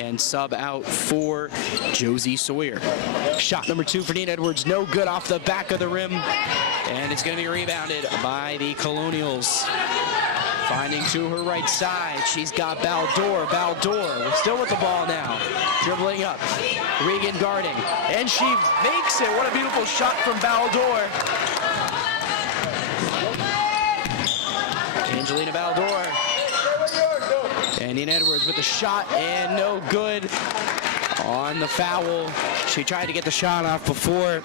and sub out for Josie Sawyer. Shot number two for Nina Edwards, no good off the back of the rim, and it's going to be rebounded by the Colonials. Finding to her right side, she's got Baldor. Baldor still with the ball now, dribbling up. Regan guarding, and she makes it. What a beautiful shot from Baldor. Angelina Baldor. And Nina Edwards with the shot, and no good on the foul. She tried to get the shot off before.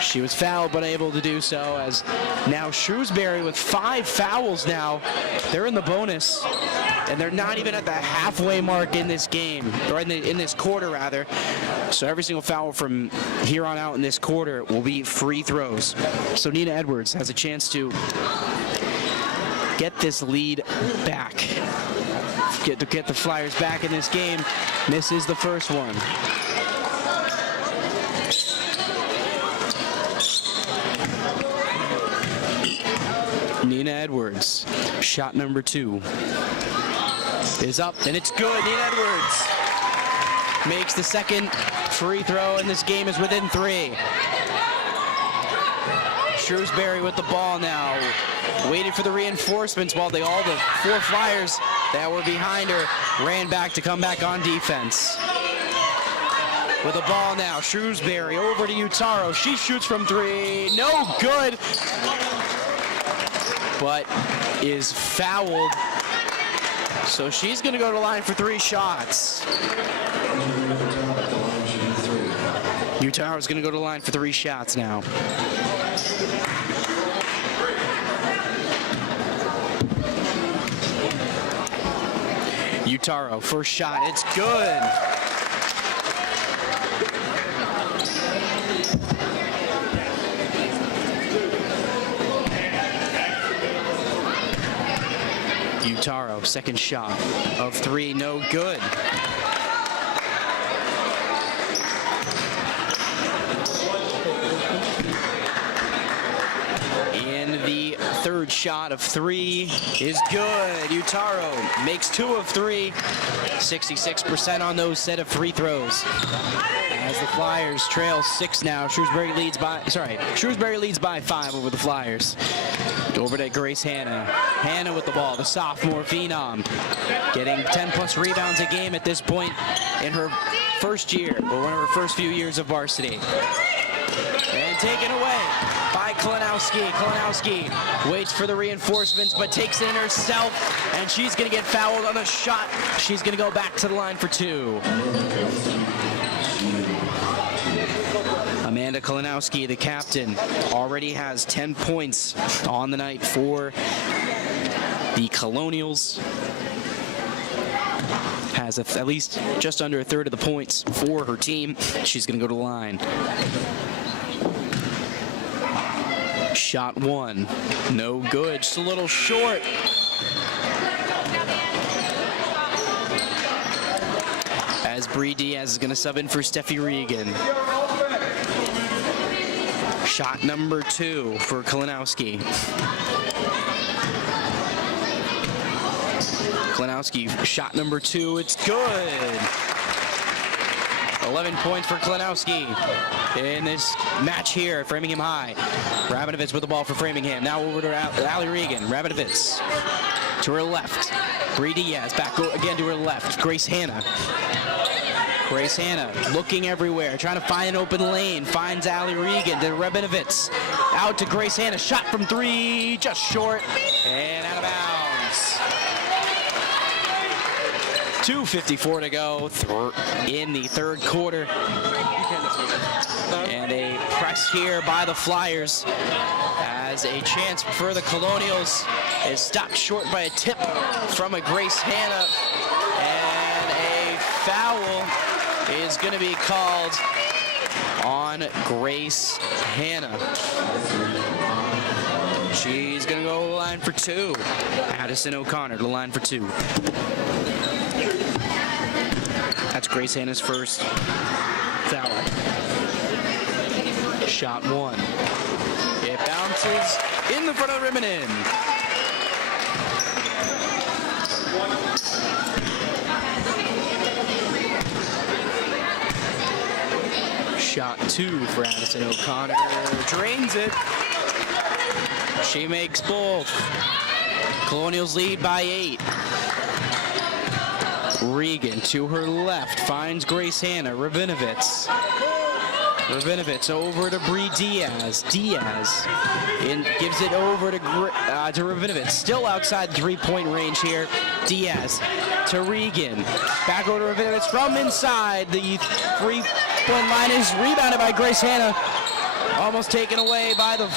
She was fouled, but unable to do so, as now Shrewsbury with 5 fouls now. They're in the bonus, and they're not even at the halfway mark in this game, or in this quarter, rather. So every single foul from here on out in this quarter will be free throws. So Nina Edwards has a chance to get this lead back. Get the Flyers back in this game. Misses the first one. Nina Edwards, shot number 2 is up, and it's good. Nina Edwards makes the second free throw, and this game is within 3. Shrewsbury with the ball now, waited for the reinforcements, while all the 4 Flyers that were behind her ran back to come back on defense. With the ball now, Shrewsbury over to Utaro. She shoots from 3, no good, but is fouled. So she's going to go to the line for 3 shots. Utaro's going to go to the line for 3 shots now. Utaro, first shot, it's good. Utaro, second shot of 3, no good. And the third shot of 3 is good. Utaro makes 2 of 3, 66% on those set of free throws. As the Flyers trail 6 now, Shrewsbury leads by 5 over the Flyers. Over to Grace Hanna. Hanna with the ball, the sophomore phenom, getting 10+ rebounds a game at this point in her first year, or one of her first few years of varsity. And taken away by Kalinowski. Kalinowski waits for the reinforcements, but takes it in herself, and she's going to get fouled on a shot. She's going to go back to the line for 2. Amanda Amanda Kalinowski, the captain, already has 10 points on the night for the Colonials. Has at least just under a third of the points for her team. She's going to go to the line. Shot one, no good, just a little short. As Bree Diaz is going to sub in for Steffi Regan. Shot number two for Kalinowski. Kalinowski, shot number two, it's good. 11 points for Kalinowski in this match here at Framingham High. Rabinovitz with the ball for Framingham. Now over to Allie Regan. Rabinovitz to her left. Bree Diaz back again to her left. Grace Hanna. Grace Hanna looking everywhere, trying to find an open lane. Finds Allie Regan to Rabinovitz. Out to Grace Hanna. Shot from three, just short and out of bounds. 2:54 to go in the third quarter. And a press here by the Flyers as a chance for the Colonials is stopped short by a tip from a Grace Hanna. And a foul is going to be called on Grace Hanna. She's going to go to the line for two. Addison O'Connor to the line for two. That's Grace Hanna's first foul. Shot one. It bounces in the front of the rim and in. Shot two for Addison O'Connor. Drains it. She makes both. Colonials lead by 8. Regan to her left finds Grace Hanna. Rabinovitz over to Bree Diaz. Diaz gives it over to Rabinovitz. Still outside the three-point range here. Diaz to Regan. Back over to Rabinovitz from inside. The three-point line is rebounded by Grace Hanna. Almost taken away by the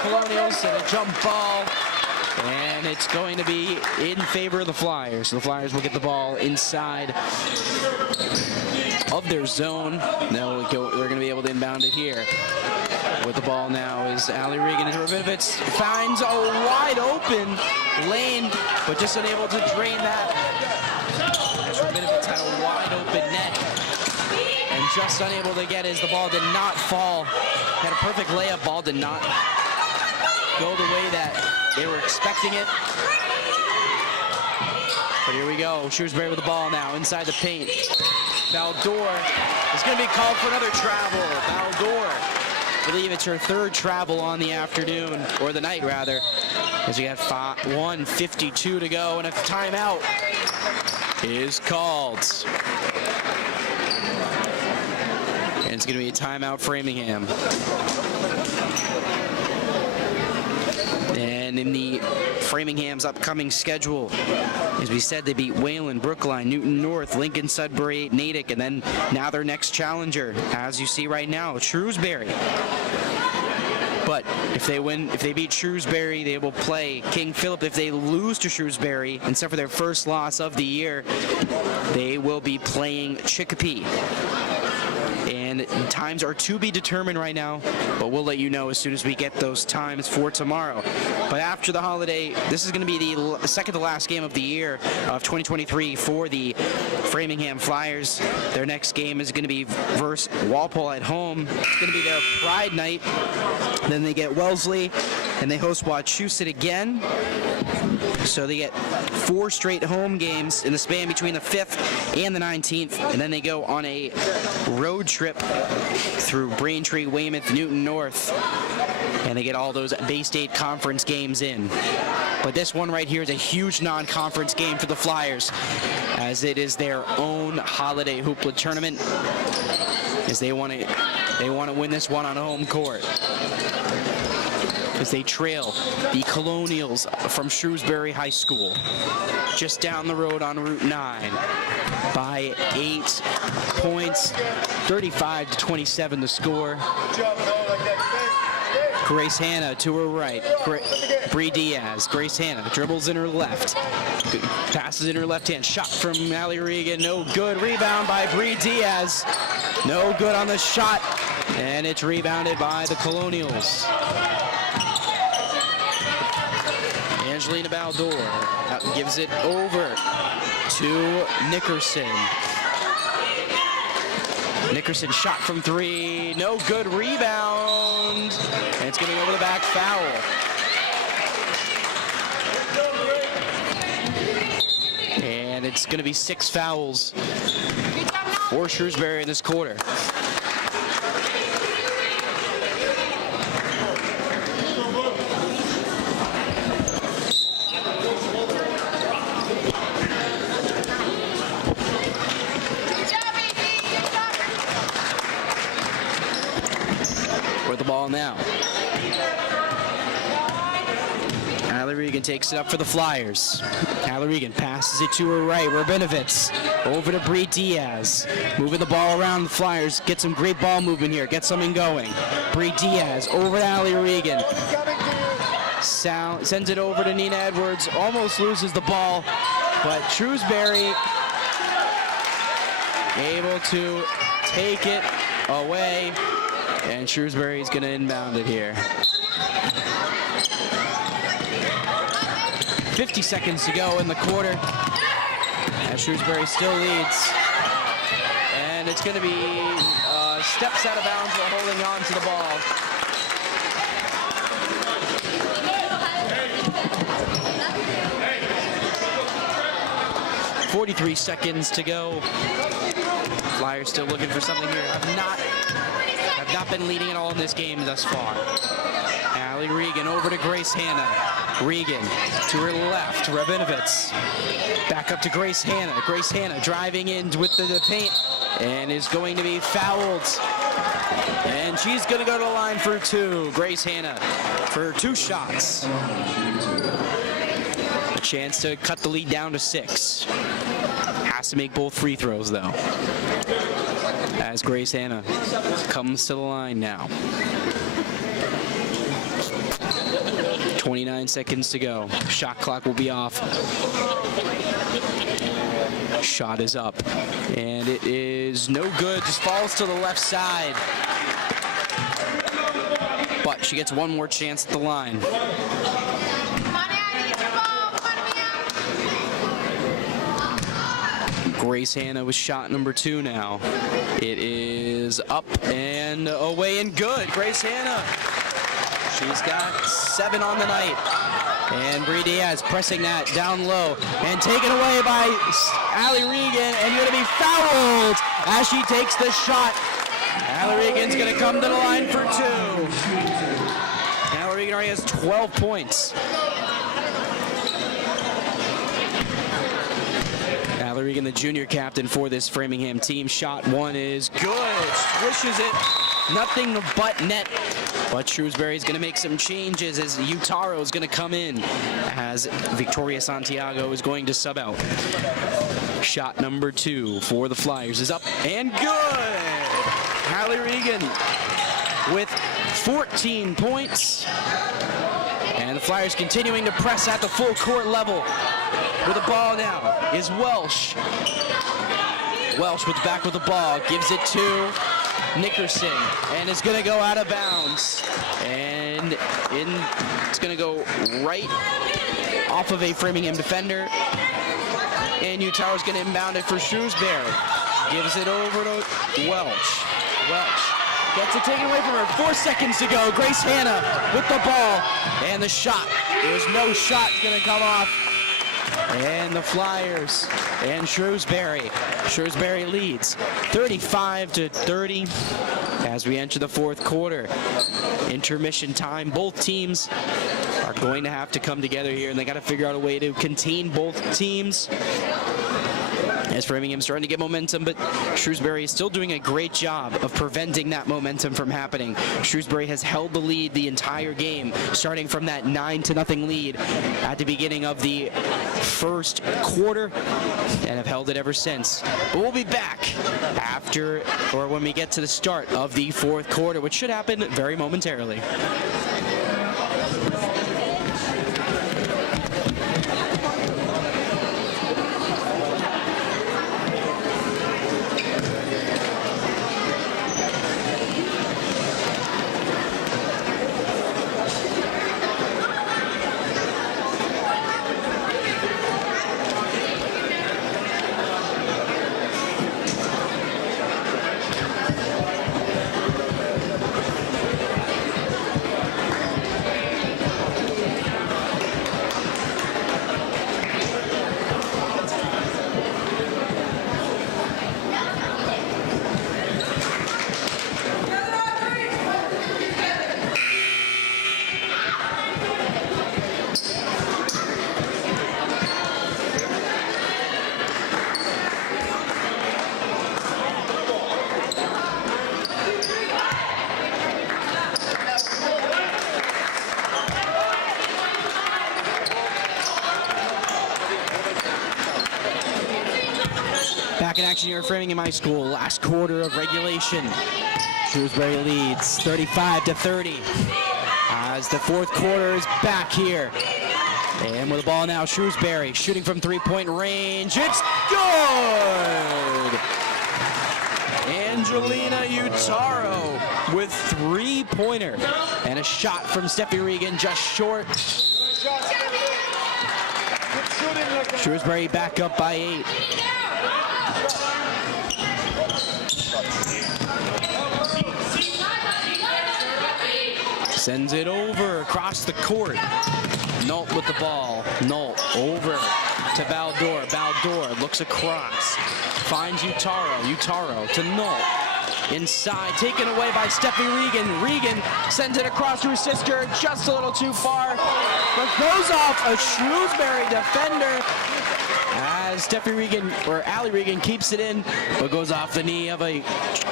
Colonials, and a jump ball. And it's going to be in favor of the Flyers. The Flyers will get the ball inside of their zone. They're going to be able to inbound it here. With the ball now is Allie Regan, and Rabinovitz finds a wide open lane, but just unable to drain that. As Rabinovitz had a wide open net, and just unable to get as the ball did not fall. Had a perfect layup, ball did not go the way that they were expecting it. But here we go. Shrewsbury with the ball now inside the paint. Valdor is going to be called for another travel. Valdor, I believe it's her third travel on the afternoon, or the night rather, as we got 1:52 to go, and a timeout is called. And it's going to be a timeout Framingham. And in the Framingham's upcoming schedule, as we said, they beat Wayland, Brookline, Newton North, Lincoln, Sudbury, Natick, and then now their next challenger, as you see right now, Shrewsbury. But if they beat Shrewsbury, they will play King Philip. If they lose to Shrewsbury and suffer their first loss of the year, they will be playing Chicopee. And times are to be determined right now, but we'll let you know as soon as we get those times for tomorrow. But after the holiday, this is going to be the second to last game of the year of 2023 for the Framingham Flyers. Their next game is going to be versus Walpole at home. It's going to be their Pride night. Then they get Wellesley, and they host Wachusett again. So they get 4 straight home games in the span between the 5th and the 19th, and then they go on a road trip through Braintree, Weymouth, Newton North, and they get all those Bay State Conference games in. But this one right here is a huge non-conference game for the Flyers, as it is their own Holiday Hoopla tournament, as they want to win this one on home court. as they trail the Colonials from Shrewsbury High School, just down the road on Route 9 by 8 points, 35-27 the score. Grace Hanna to her right. Bree Diaz. Grace Hanna dribbles in her left. Passes in her left hand. Shot from Allie Regan. No good. Rebound by Bree Diaz. No good on the shot. And it's rebounded by the Colonials. Angelina Baldor gives it over to Nickerson. Nickerson shot from 3, no good, rebound, and it's going to go over the back, foul. And it's going to be 6 fouls for Shrewsbury in this quarter. The ball now. Allie Regan takes it up for the Flyers. Allie Regan passes it to her right. Rabinovitz over to Bree Diaz. Moving the ball around the Flyers. Get some great ball movement here. Get something going. Bree Diaz over to Allie Regan. Sends it over to Nina Edwards. Almost loses the ball, but Shrewsbury able to take it away. And Shrewsbury's going to inbound it here. 50 seconds to go in the quarter. As Shrewsbury still leads. And it's going to be steps out of bounds while holding on to the ball. Hey. 43 seconds to go. Flyers still looking for something here. Have not been leading at all in this game thus far. Allie Regan over to Grace Hanna. Regan to her left. Rabinovitz back up to Grace Hanna. Grace Hanna driving in with the paint and is going to be fouled. And she's going to go to the line for 2. Grace Hanna for 2 shots. A chance to cut the lead down to 6. Has to make both free throws though. As Grace Hanna comes to the line now. 29 seconds to go. Shot clock will be off. Shot is up. And it is no good. Just falls to the left side. But she gets one more chance at the line. Grace Hanna with shot number 2 now. It is up and away and good. Grace Hanna. She's got 7 on the night. And Bree Diaz pressing that down low and taken away by Allie Regan, and you're going to be fouled as she takes the shot. Allie Regan's going to come to the line for 2. Allie Regan already has 12 points. Allie Regan, the junior captain for this Framingham team. Shot 1 is good. Swishes it. Nothing but net. But Shrewsbury is going to make some changes as Utaro is going to come in as Victoria Santiago is going to sub out. Shot number 2 for the Flyers is up and good. Allie Regan with 14 points. And the Flyers continuing to press at the full court level. With the ball now is Welsh. Welsh with back with the ball, gives it to Nickerson, and is going to go out of bounds. And it's going to go right off of a Framingham defender. And Utaro's going to inbound it for Shrewsbury. Gives it over to Welsh. Welsh gets it taken away from her. 4 seconds to go. Grace Hanna with the ball. And the shot. There's no shot going to come off. And the Flyers and Shrewsbury. Shrewsbury leads 35-30 as we enter the 4th quarter. Intermission time. Both teams are going to have to come together here, and they got to figure out a way to contain both teams as Framingham starting to get momentum, but Shrewsbury is still doing a great job of preventing that momentum from happening. Shrewsbury has held the lead the entire game, starting from that 9-0 lead at the beginning of the first quarter, and have held it ever since. But we'll be back after, or when we get to the start of the fourth quarter, which should happen very momentarily. Back in action here at Framingham High School, last quarter of regulation. Shrewsbury leads 35-30 as the fourth quarter is back here. And with the ball now, Shrewsbury shooting from three-point range. It's good! Angelina Utaro with three-pointer. And a shot from Steffi Regan just short. Shrewsbury back up by 8. Sends it over across the court. Nault with the ball. Nault over to Baldor. Baldor looks across. Finds Utaro. Utaro to Nault. Inside, taken away by Steffi Regan. Regan sends it across to her sister, just a little too far, but goes off a Shrewsbury defender as Steffi Regan, or Allie Regan, keeps it in, but goes off the knee of a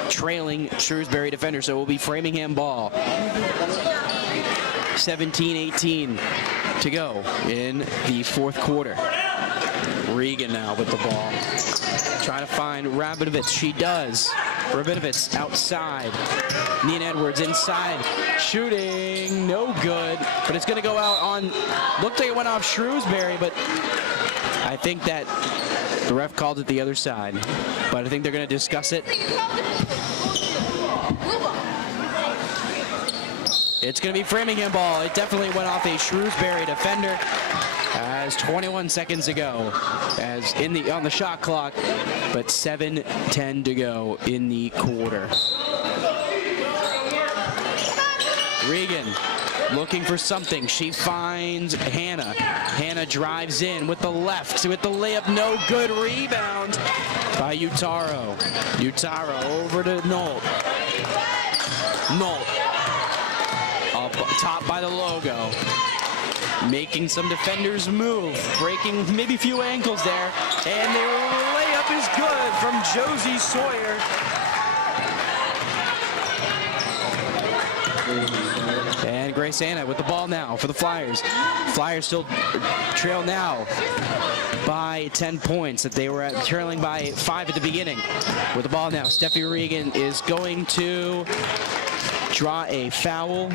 trailing Shrewsbury defender, so it will be Framingham ball. 17-18 to go in the fourth quarter. Regan now with the ball. Trying to find Rabinovitz. She does. Rabinovitz outside. Nina Edwards inside. Shooting. No good. But it's going to go out on... Looked like it went off Shrewsbury, but I think that the ref called it the other side. But I think they're going to discuss it. It's going to be Framingham ball. It definitely went off a Shrewsbury defender. As 21 seconds to go, as on the shot clock, but 7:10 to go in the quarter. Regan looking for something. She finds Hannah. Hannah drives in with the left, with the layup, no good. Rebound by Utaro. Utaro over to Nault. Nault up top by the logo. Making some defenders move, breaking maybe a few ankles there, and the layup is good from Josie Sawyer. And Grace Anna with the ball now for the Flyers. Flyers still trail now by 10 points that they were trailing by 5 at the beginning. With the ball now, Steffi Regan is going to draw a foul.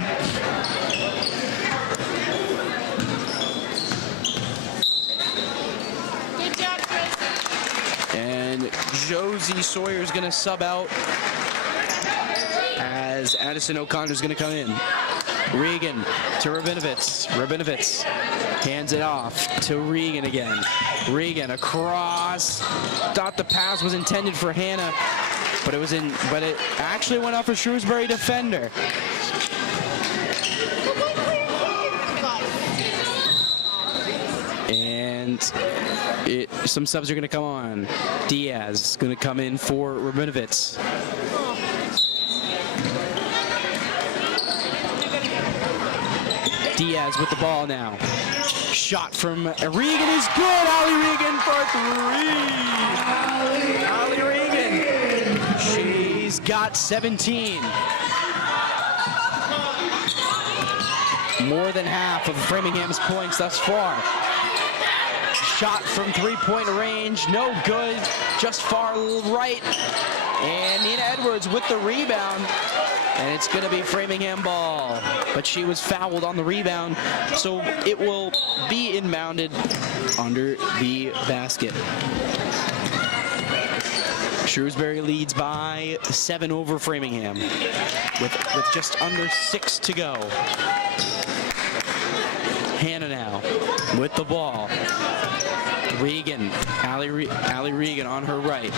And Josie Sawyer is going to sub out as Addison O'Connor is going to come in. Regan to Rabinovitz. Rabinovitz hands it off to Regan again. Regan across. Thought the pass was intended for Hannah, but it actually went off a Shrewsbury defender. And some subs are going to come on. Diaz is going to come in for Rabinovitz. Diaz with the ball now. Shot from Regan is good. Allie Regan for three. Allie Regan. She's got 17. More than half of Framingham's points thus far. Shot from three-point range, no good, just far right. And Nina Edwards with the rebound. And it's going to be Framingham ball. But she was fouled on the rebound, so it will be inbounded under the basket. Shrewsbury leads by 7 over Framingham with just under 6 to go. Hannah now with the ball. Regan, Allie Regan on her right.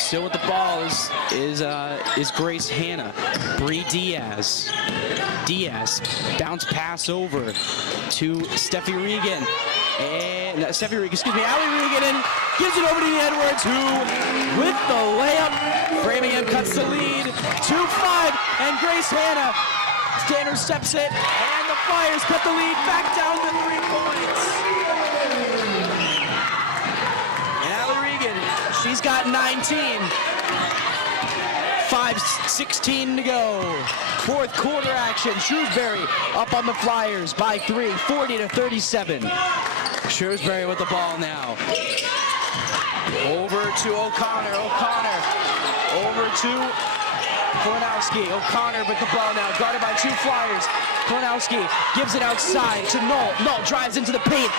Still with the ball is Grace Hannah. Bree Diaz. Diaz, bounce pass over to Steffi Regan. And Steffi Regan, excuse me, Allie Regan, and gives it over to Edwards, who with the layup, Framingham cuts the lead, 2-5, and Grace Hannah intercepts it, and the Flyers cut the lead back down to 3 points. And Allie Regan, she's got 19. 5:16 to go. Fourth quarter action. Shrewsbury up on the Flyers by 3, 40-37. Shrewsbury with the ball now. Over to O'Connor. O'Connor over to Kolanowski. O'Connor with the ball now, guarded by 2 Flyers. Kolanowski gives it outside to Knoll. Knoll drives into the paint.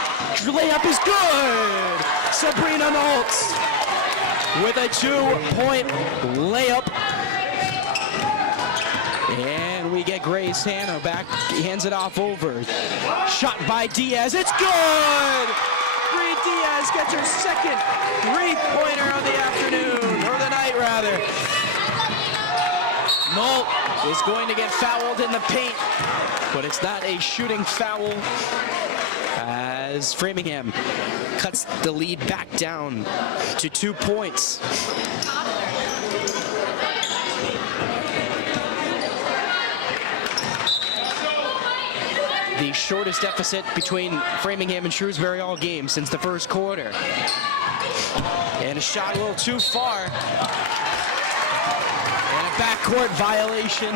Layup is good. Sabrina Knowles with a 2-point layup. And we get Grace Hannah back. He hands it off over. Shot by Diaz. It's good. Bree Diaz gets her second 3-pointer of the afternoon, or the night rather. Knoll is going to get fouled in the paint, but it's not a shooting foul as Framingham cuts the lead back down to 2 points. The shortest deficit between Framingham and Shrewsbury all game since the first quarter. And a shot a little too far. And a backcourt violation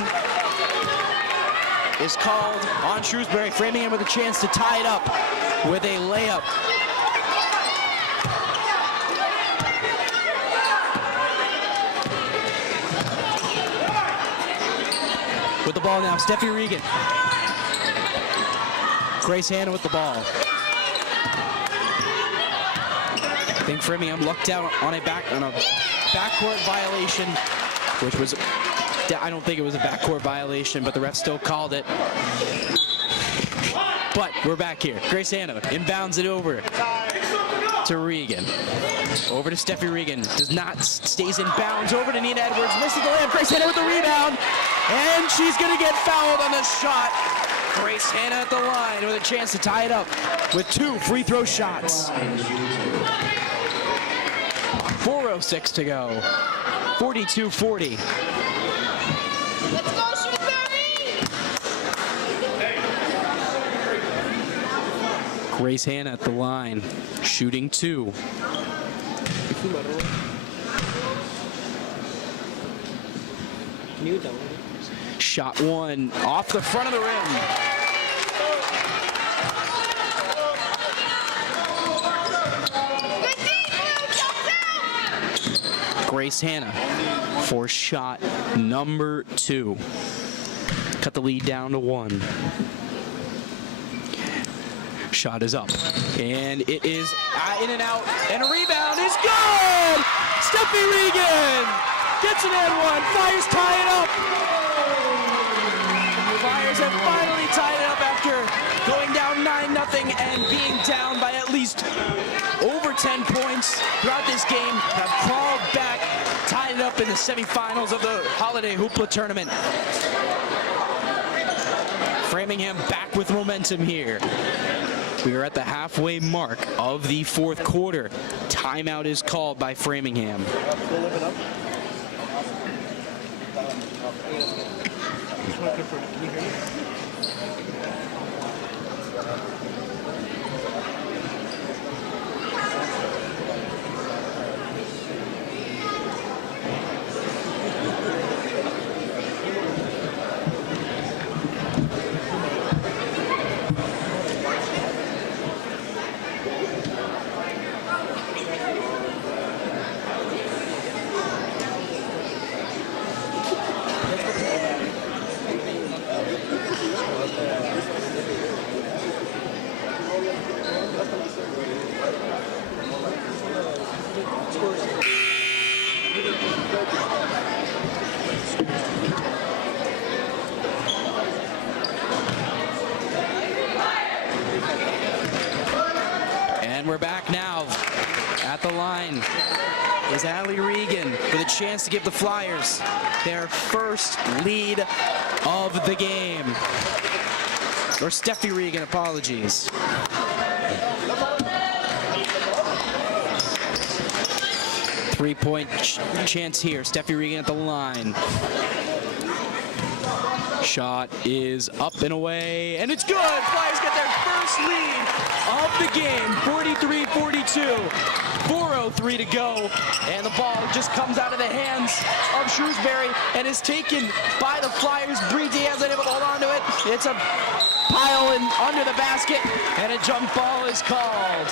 is called on Shrewsbury. Framingham with a chance to tie it up with a layup. With the ball now, Steffi Regan. Grace Hannah with the ball. I think Framingham lucked out on a backcourt violation, which was, I don't think it was a backcourt violation, but the ref still called it. But we're back here. Grace Hannah inbounds it over to Regan. Over to Steffi Regan. Does not, stays in bounds. Over to Nina Edwards. Misses the layup. Grace Hannah with the rebound. And she's going to get fouled on the shot. Grace Hannah at the line with a chance to tie it up with 2 free throw shots. 4:06 to go. 42-40. Let's go, Shrewsbury! Grace Hannah at the line, shooting 2. Shot 1 off the front of the rim. Grace Hannah for shot number 2. Cut the lead down to 1. Shot is up, and it is in and out, and a rebound is good! Steffi Regan gets an and 1. Flyers tie it up. Flyers have finally tied it up after going down 9-0 and being down by at least over 10 points throughout this game. Have crawled back, tied it up in the semifinals of the Holiday Hoopla tournament. Framingham back with momentum here. We are at the halfway mark of the 4th quarter. Timeout is called by Framingham. is Allie Regan with a chance to give the Flyers their first lead of the game. Or Steffi Regan, apologies. Three-point chance here. Steffi Regan at the line. Shot is up and away, and it's good. Flyers get their first lead of the game, 43-42. 4:03 to go, and the ball just comes out of the hands of Shrewsbury and is taken by the Flyers. Bree Diaz unable to hold on to it. It's a pile in under the basket, and a jump ball is called.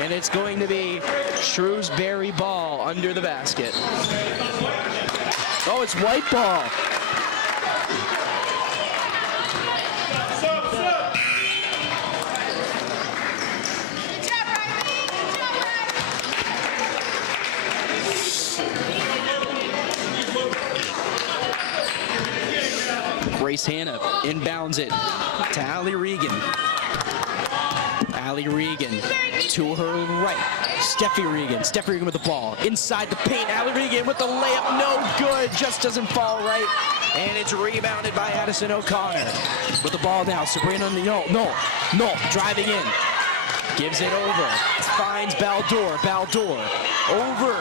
And it's going to be Shrewsbury ball under the basket. Oh, it's white ball. Grace Hanna inbounds it to Allie Regan. Allie Regan to her right. Steffi Regan. Steffi Regan with the ball. Inside the paint. Allie Regan with the layup. No good. Just doesn't fall right. And it's rebounded by Addison O'Connor. With the ball now. Sabrina, no. Driving in. Gives it over. Finds Baldor. Baldor over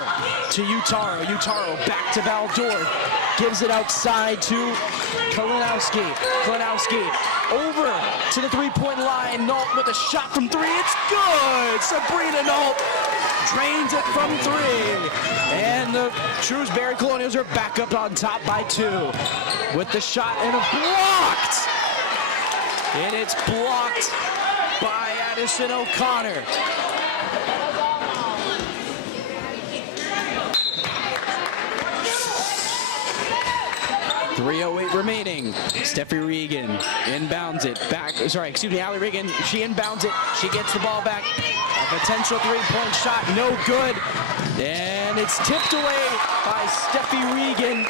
to Utaro. Utaro back to Baldor. Gives it outside to Kalinowski. Kalinowski over to the three-point line. Nault with a shot from three. It's good. Sabrina Nault drains it from three. And the Shrewsbury Colonials are back up on top by 2. With the shot and a blocked. And it's blocked by Addison O'Connor. 3:08 remaining. Steffi Regan inbounds it back. Allie Regan. She inbounds it. She gets the ball back. A potential three-point shot, no good. And it's tipped away by Steffi Regan.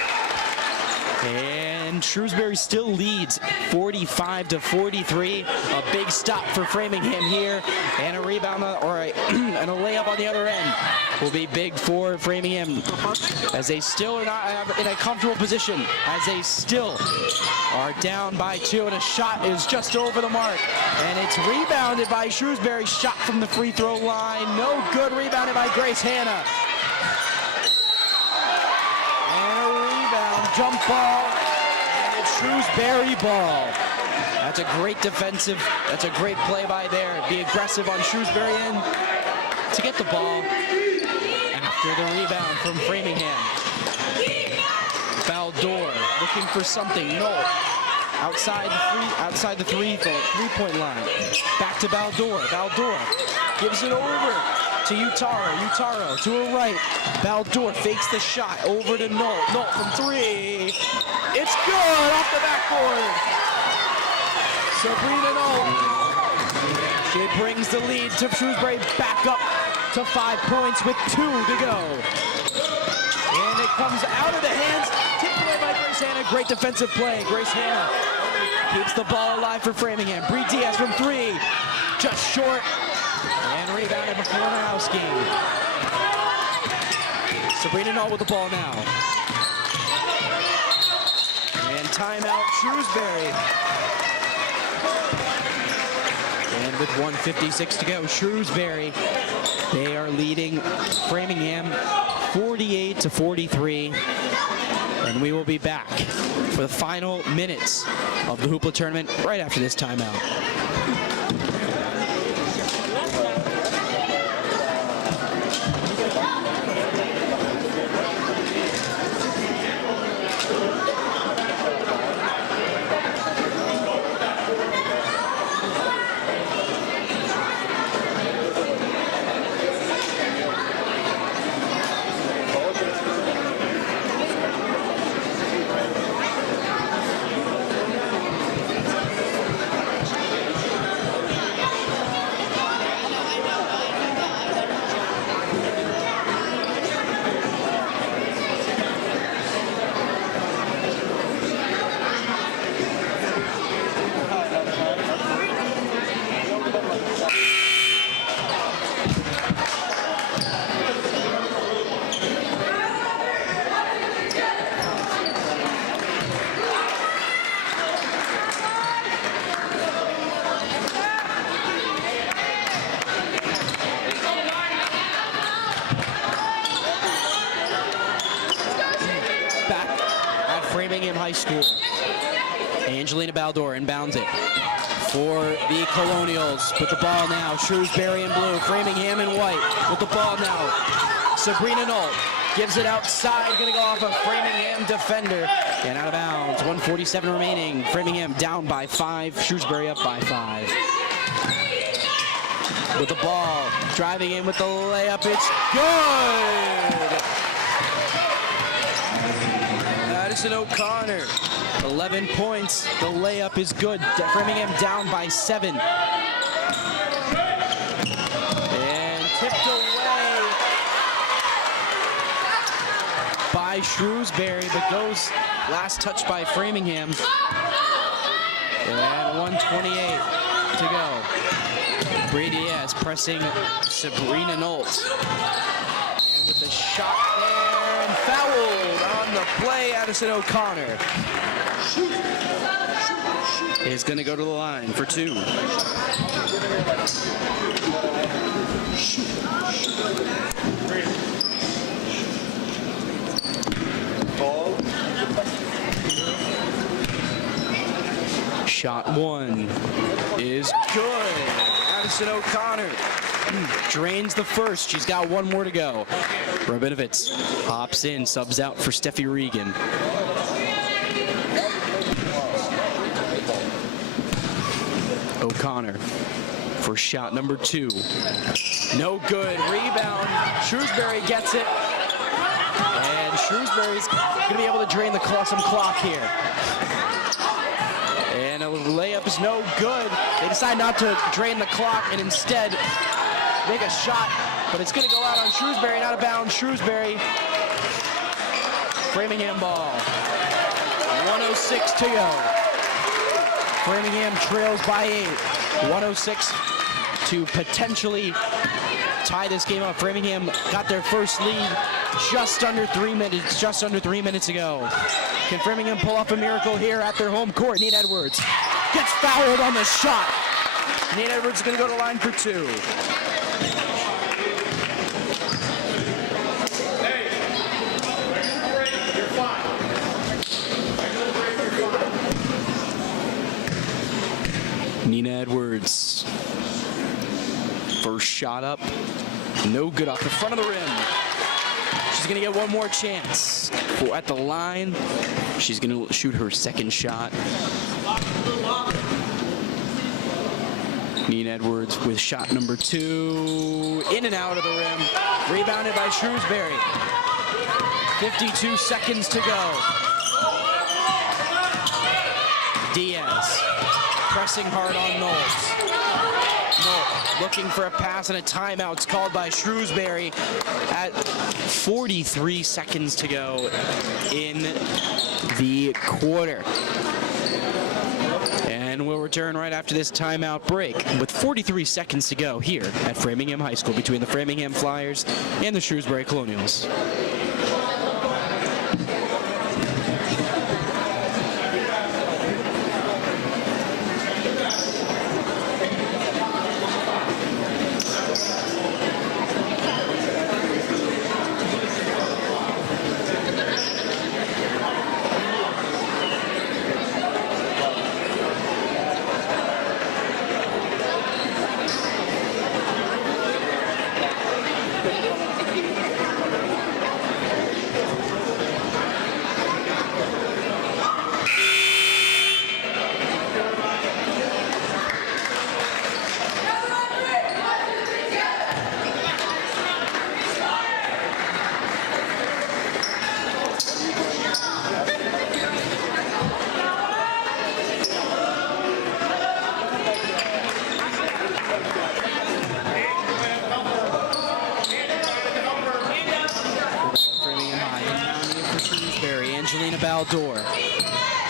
And Shrewsbury still leads 45-43. A big stop for Framingham here. And a rebound and a layup on the other end will be big for Framingham as they still are not in a comfortable position, as they still are down by 2, and a shot is just over the mark. And it's rebounded by Shrewsbury. Shot from the free throw line. No good. Rebounded by Grace Hanna. And a rebound. Jump ball. And it's Shrewsbury ball. That's a great great play by there. Be aggressive on Shrewsbury end to get the ball after the rebound from Framingham. Baldor looking for something. No. Outside the three-point line. Back to Baldor. Baldor gives it over to Utaro. Utaro to her right. Baldor fakes the shot over to Nault. Nault from 3. It's good off the backboard. Sabrina Nault. She brings the lead to Shrewsbury back up to 5 points with 2 to go. And it comes out of the hands, tipped away by Grace Hanna. Great defensive play. Grace Hanna keeps the ball alive for Framingham. Bree Diaz from 3, just short. And rebounded by Kalinowski. Sabrina Nault with the ball now. And timeout Shrewsbury. And with 1:56 to go, Shrewsbury, they are leading Framingham 48-43. And we will be back for the final minutes of the Hoopla tournament right after this timeout. High School. Angelina Baldor inbounds it for the Colonials. With the ball now, Shrewsbury in blue, Framingham in white. With the ball now, Sabrina Nolt gives it outside, gonna go off a Framingham defender. And out of bounds, 1:47 remaining. Framingham down by 5, Shrewsbury up by 5. With the ball, driving in with the layup, it's good! Addison O'Connor, 11 points, the layup is good. Framingham down by 7. And tipped away by Shrewsbury, but goes last touch by Framingham. And 1:28 to go. Brady is pressing Sabrina Nolt. And with the shot there, and fouled on the play, Addison O'Connor is going to go to the line for 2. Shot 1 is good. Addison O'Connor drains the first. She's got 1 more to go. Rabinovitz hops in, subs out for Steffi Regan. O'Connor for shot number 2. No good. Rebound. Shrewsbury gets it. And Shrewsbury's going to be able to drain some clock here. And a layup is no good. They decide not to drain the clock and instead make a shot, but it's going to go out on Shrewsbury and out of bounds. Shrewsbury, Framingham ball. 1:06 to go. Framingham trails by 8. 1:06 to potentially tie this game up. Framingham got their first lead just under 3 minutes. Just under 3 minutes ago. Can Framingham pull off a miracle here at their home court? Nate Edwards gets fouled on the shot. Nate Edwards is going to go to the line for 2. Nina Edwards, first shot up, no good off the front of the rim. She's gonna get 1 more chance. At the line, she's gonna shoot her second shot. Nina Edwards with shot number 2, in and out of the rim, rebounded by Shrewsbury. 52 seconds to go. Diaz pressing hard on Knowles. Nolt looking for a pass and a timeout. It's called by Shrewsbury at 43 seconds to go in the quarter. And we'll return right after this timeout break with 43 seconds to go here at Framingham High School between the Framingham Flyers and the Shrewsbury Colonials.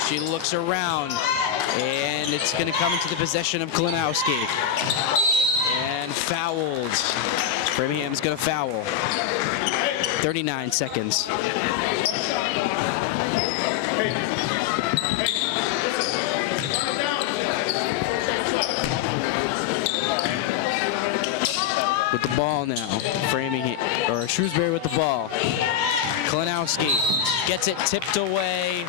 She looks around, and it's going to come into the possession of Klinowski. And fouled. Framingham's going to foul. 39 seconds. With the ball now, Shrewsbury with the ball. Klinowski gets it tipped away.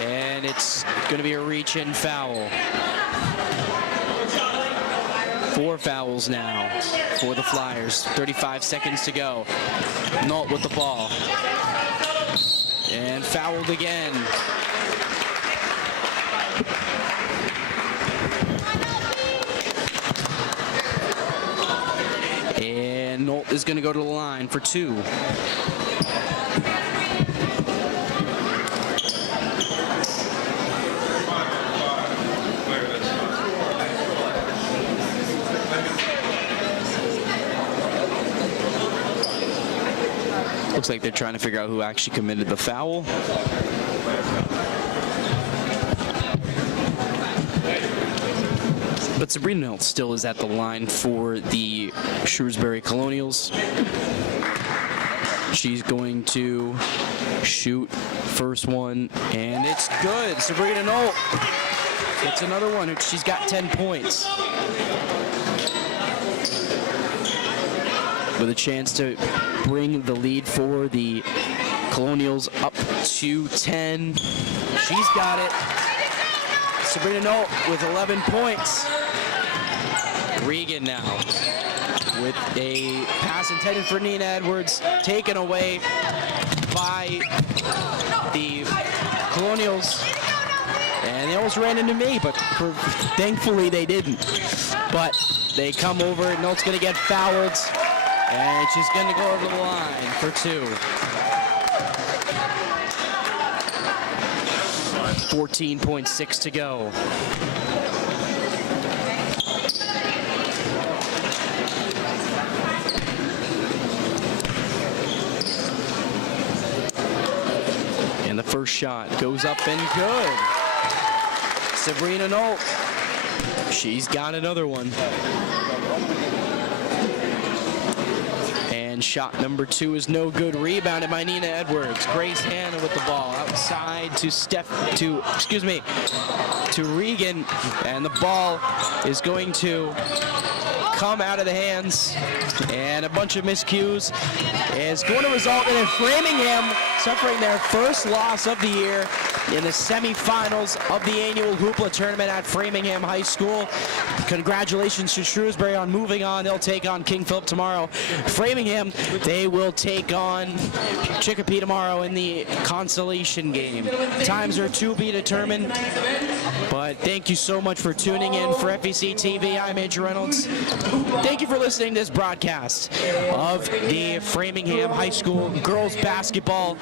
And it's going to be a reach-in foul. 4 fouls now for the Flyers. 35 seconds to go. Nault with the ball. And fouled again. And Nault is going to go to the line for 2. Looks like they're trying to figure out who actually committed the foul. But Sabrina Nault still is at the line for the Shrewsbury Colonials. She's going to shoot first one, and it's good. Sabrina Nault gets another one. She's got 10 points. With a chance to bring the lead for the Colonials up to 10. She's got it. Sabrina Nault with 11 points. Regan now with a pass intended for Nina Edwards, taken away by the Colonials. And they almost ran into me, but thankfully they didn't. But they come over, Nault's going to get fouled. And she's going to go over the line for 2. 14.6 to go. And the first shot goes up and good. Sabrina Nault. She's got another one. And shot number 2 is no good. Rebounded by Nina Edwards. Grace Hanna with the ball outside to Regan, and the ball is going to come out of the hands, and a bunch of miscues is going to result in Framingham suffering their first loss of the year in the semifinals of the annual Hoopla tournament at Framingham High School. Congratulations to Shrewsbury on moving on. They'll take on King Philip tomorrow. Framingham, they will take on Chicopee tomorrow in the consolation game. Times are to be determined, but thank you so much for tuning in for FEC TV. I'm Andrew Reynolds. Thank you for listening to this broadcast of the Framingham High School girls basketball,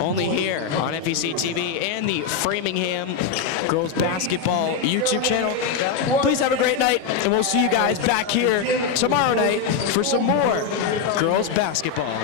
only here on FEC TV and the Framingham girls basketball YouTube channel. Please have a great night, and we'll see you guys back here tomorrow night for some more girls basketball.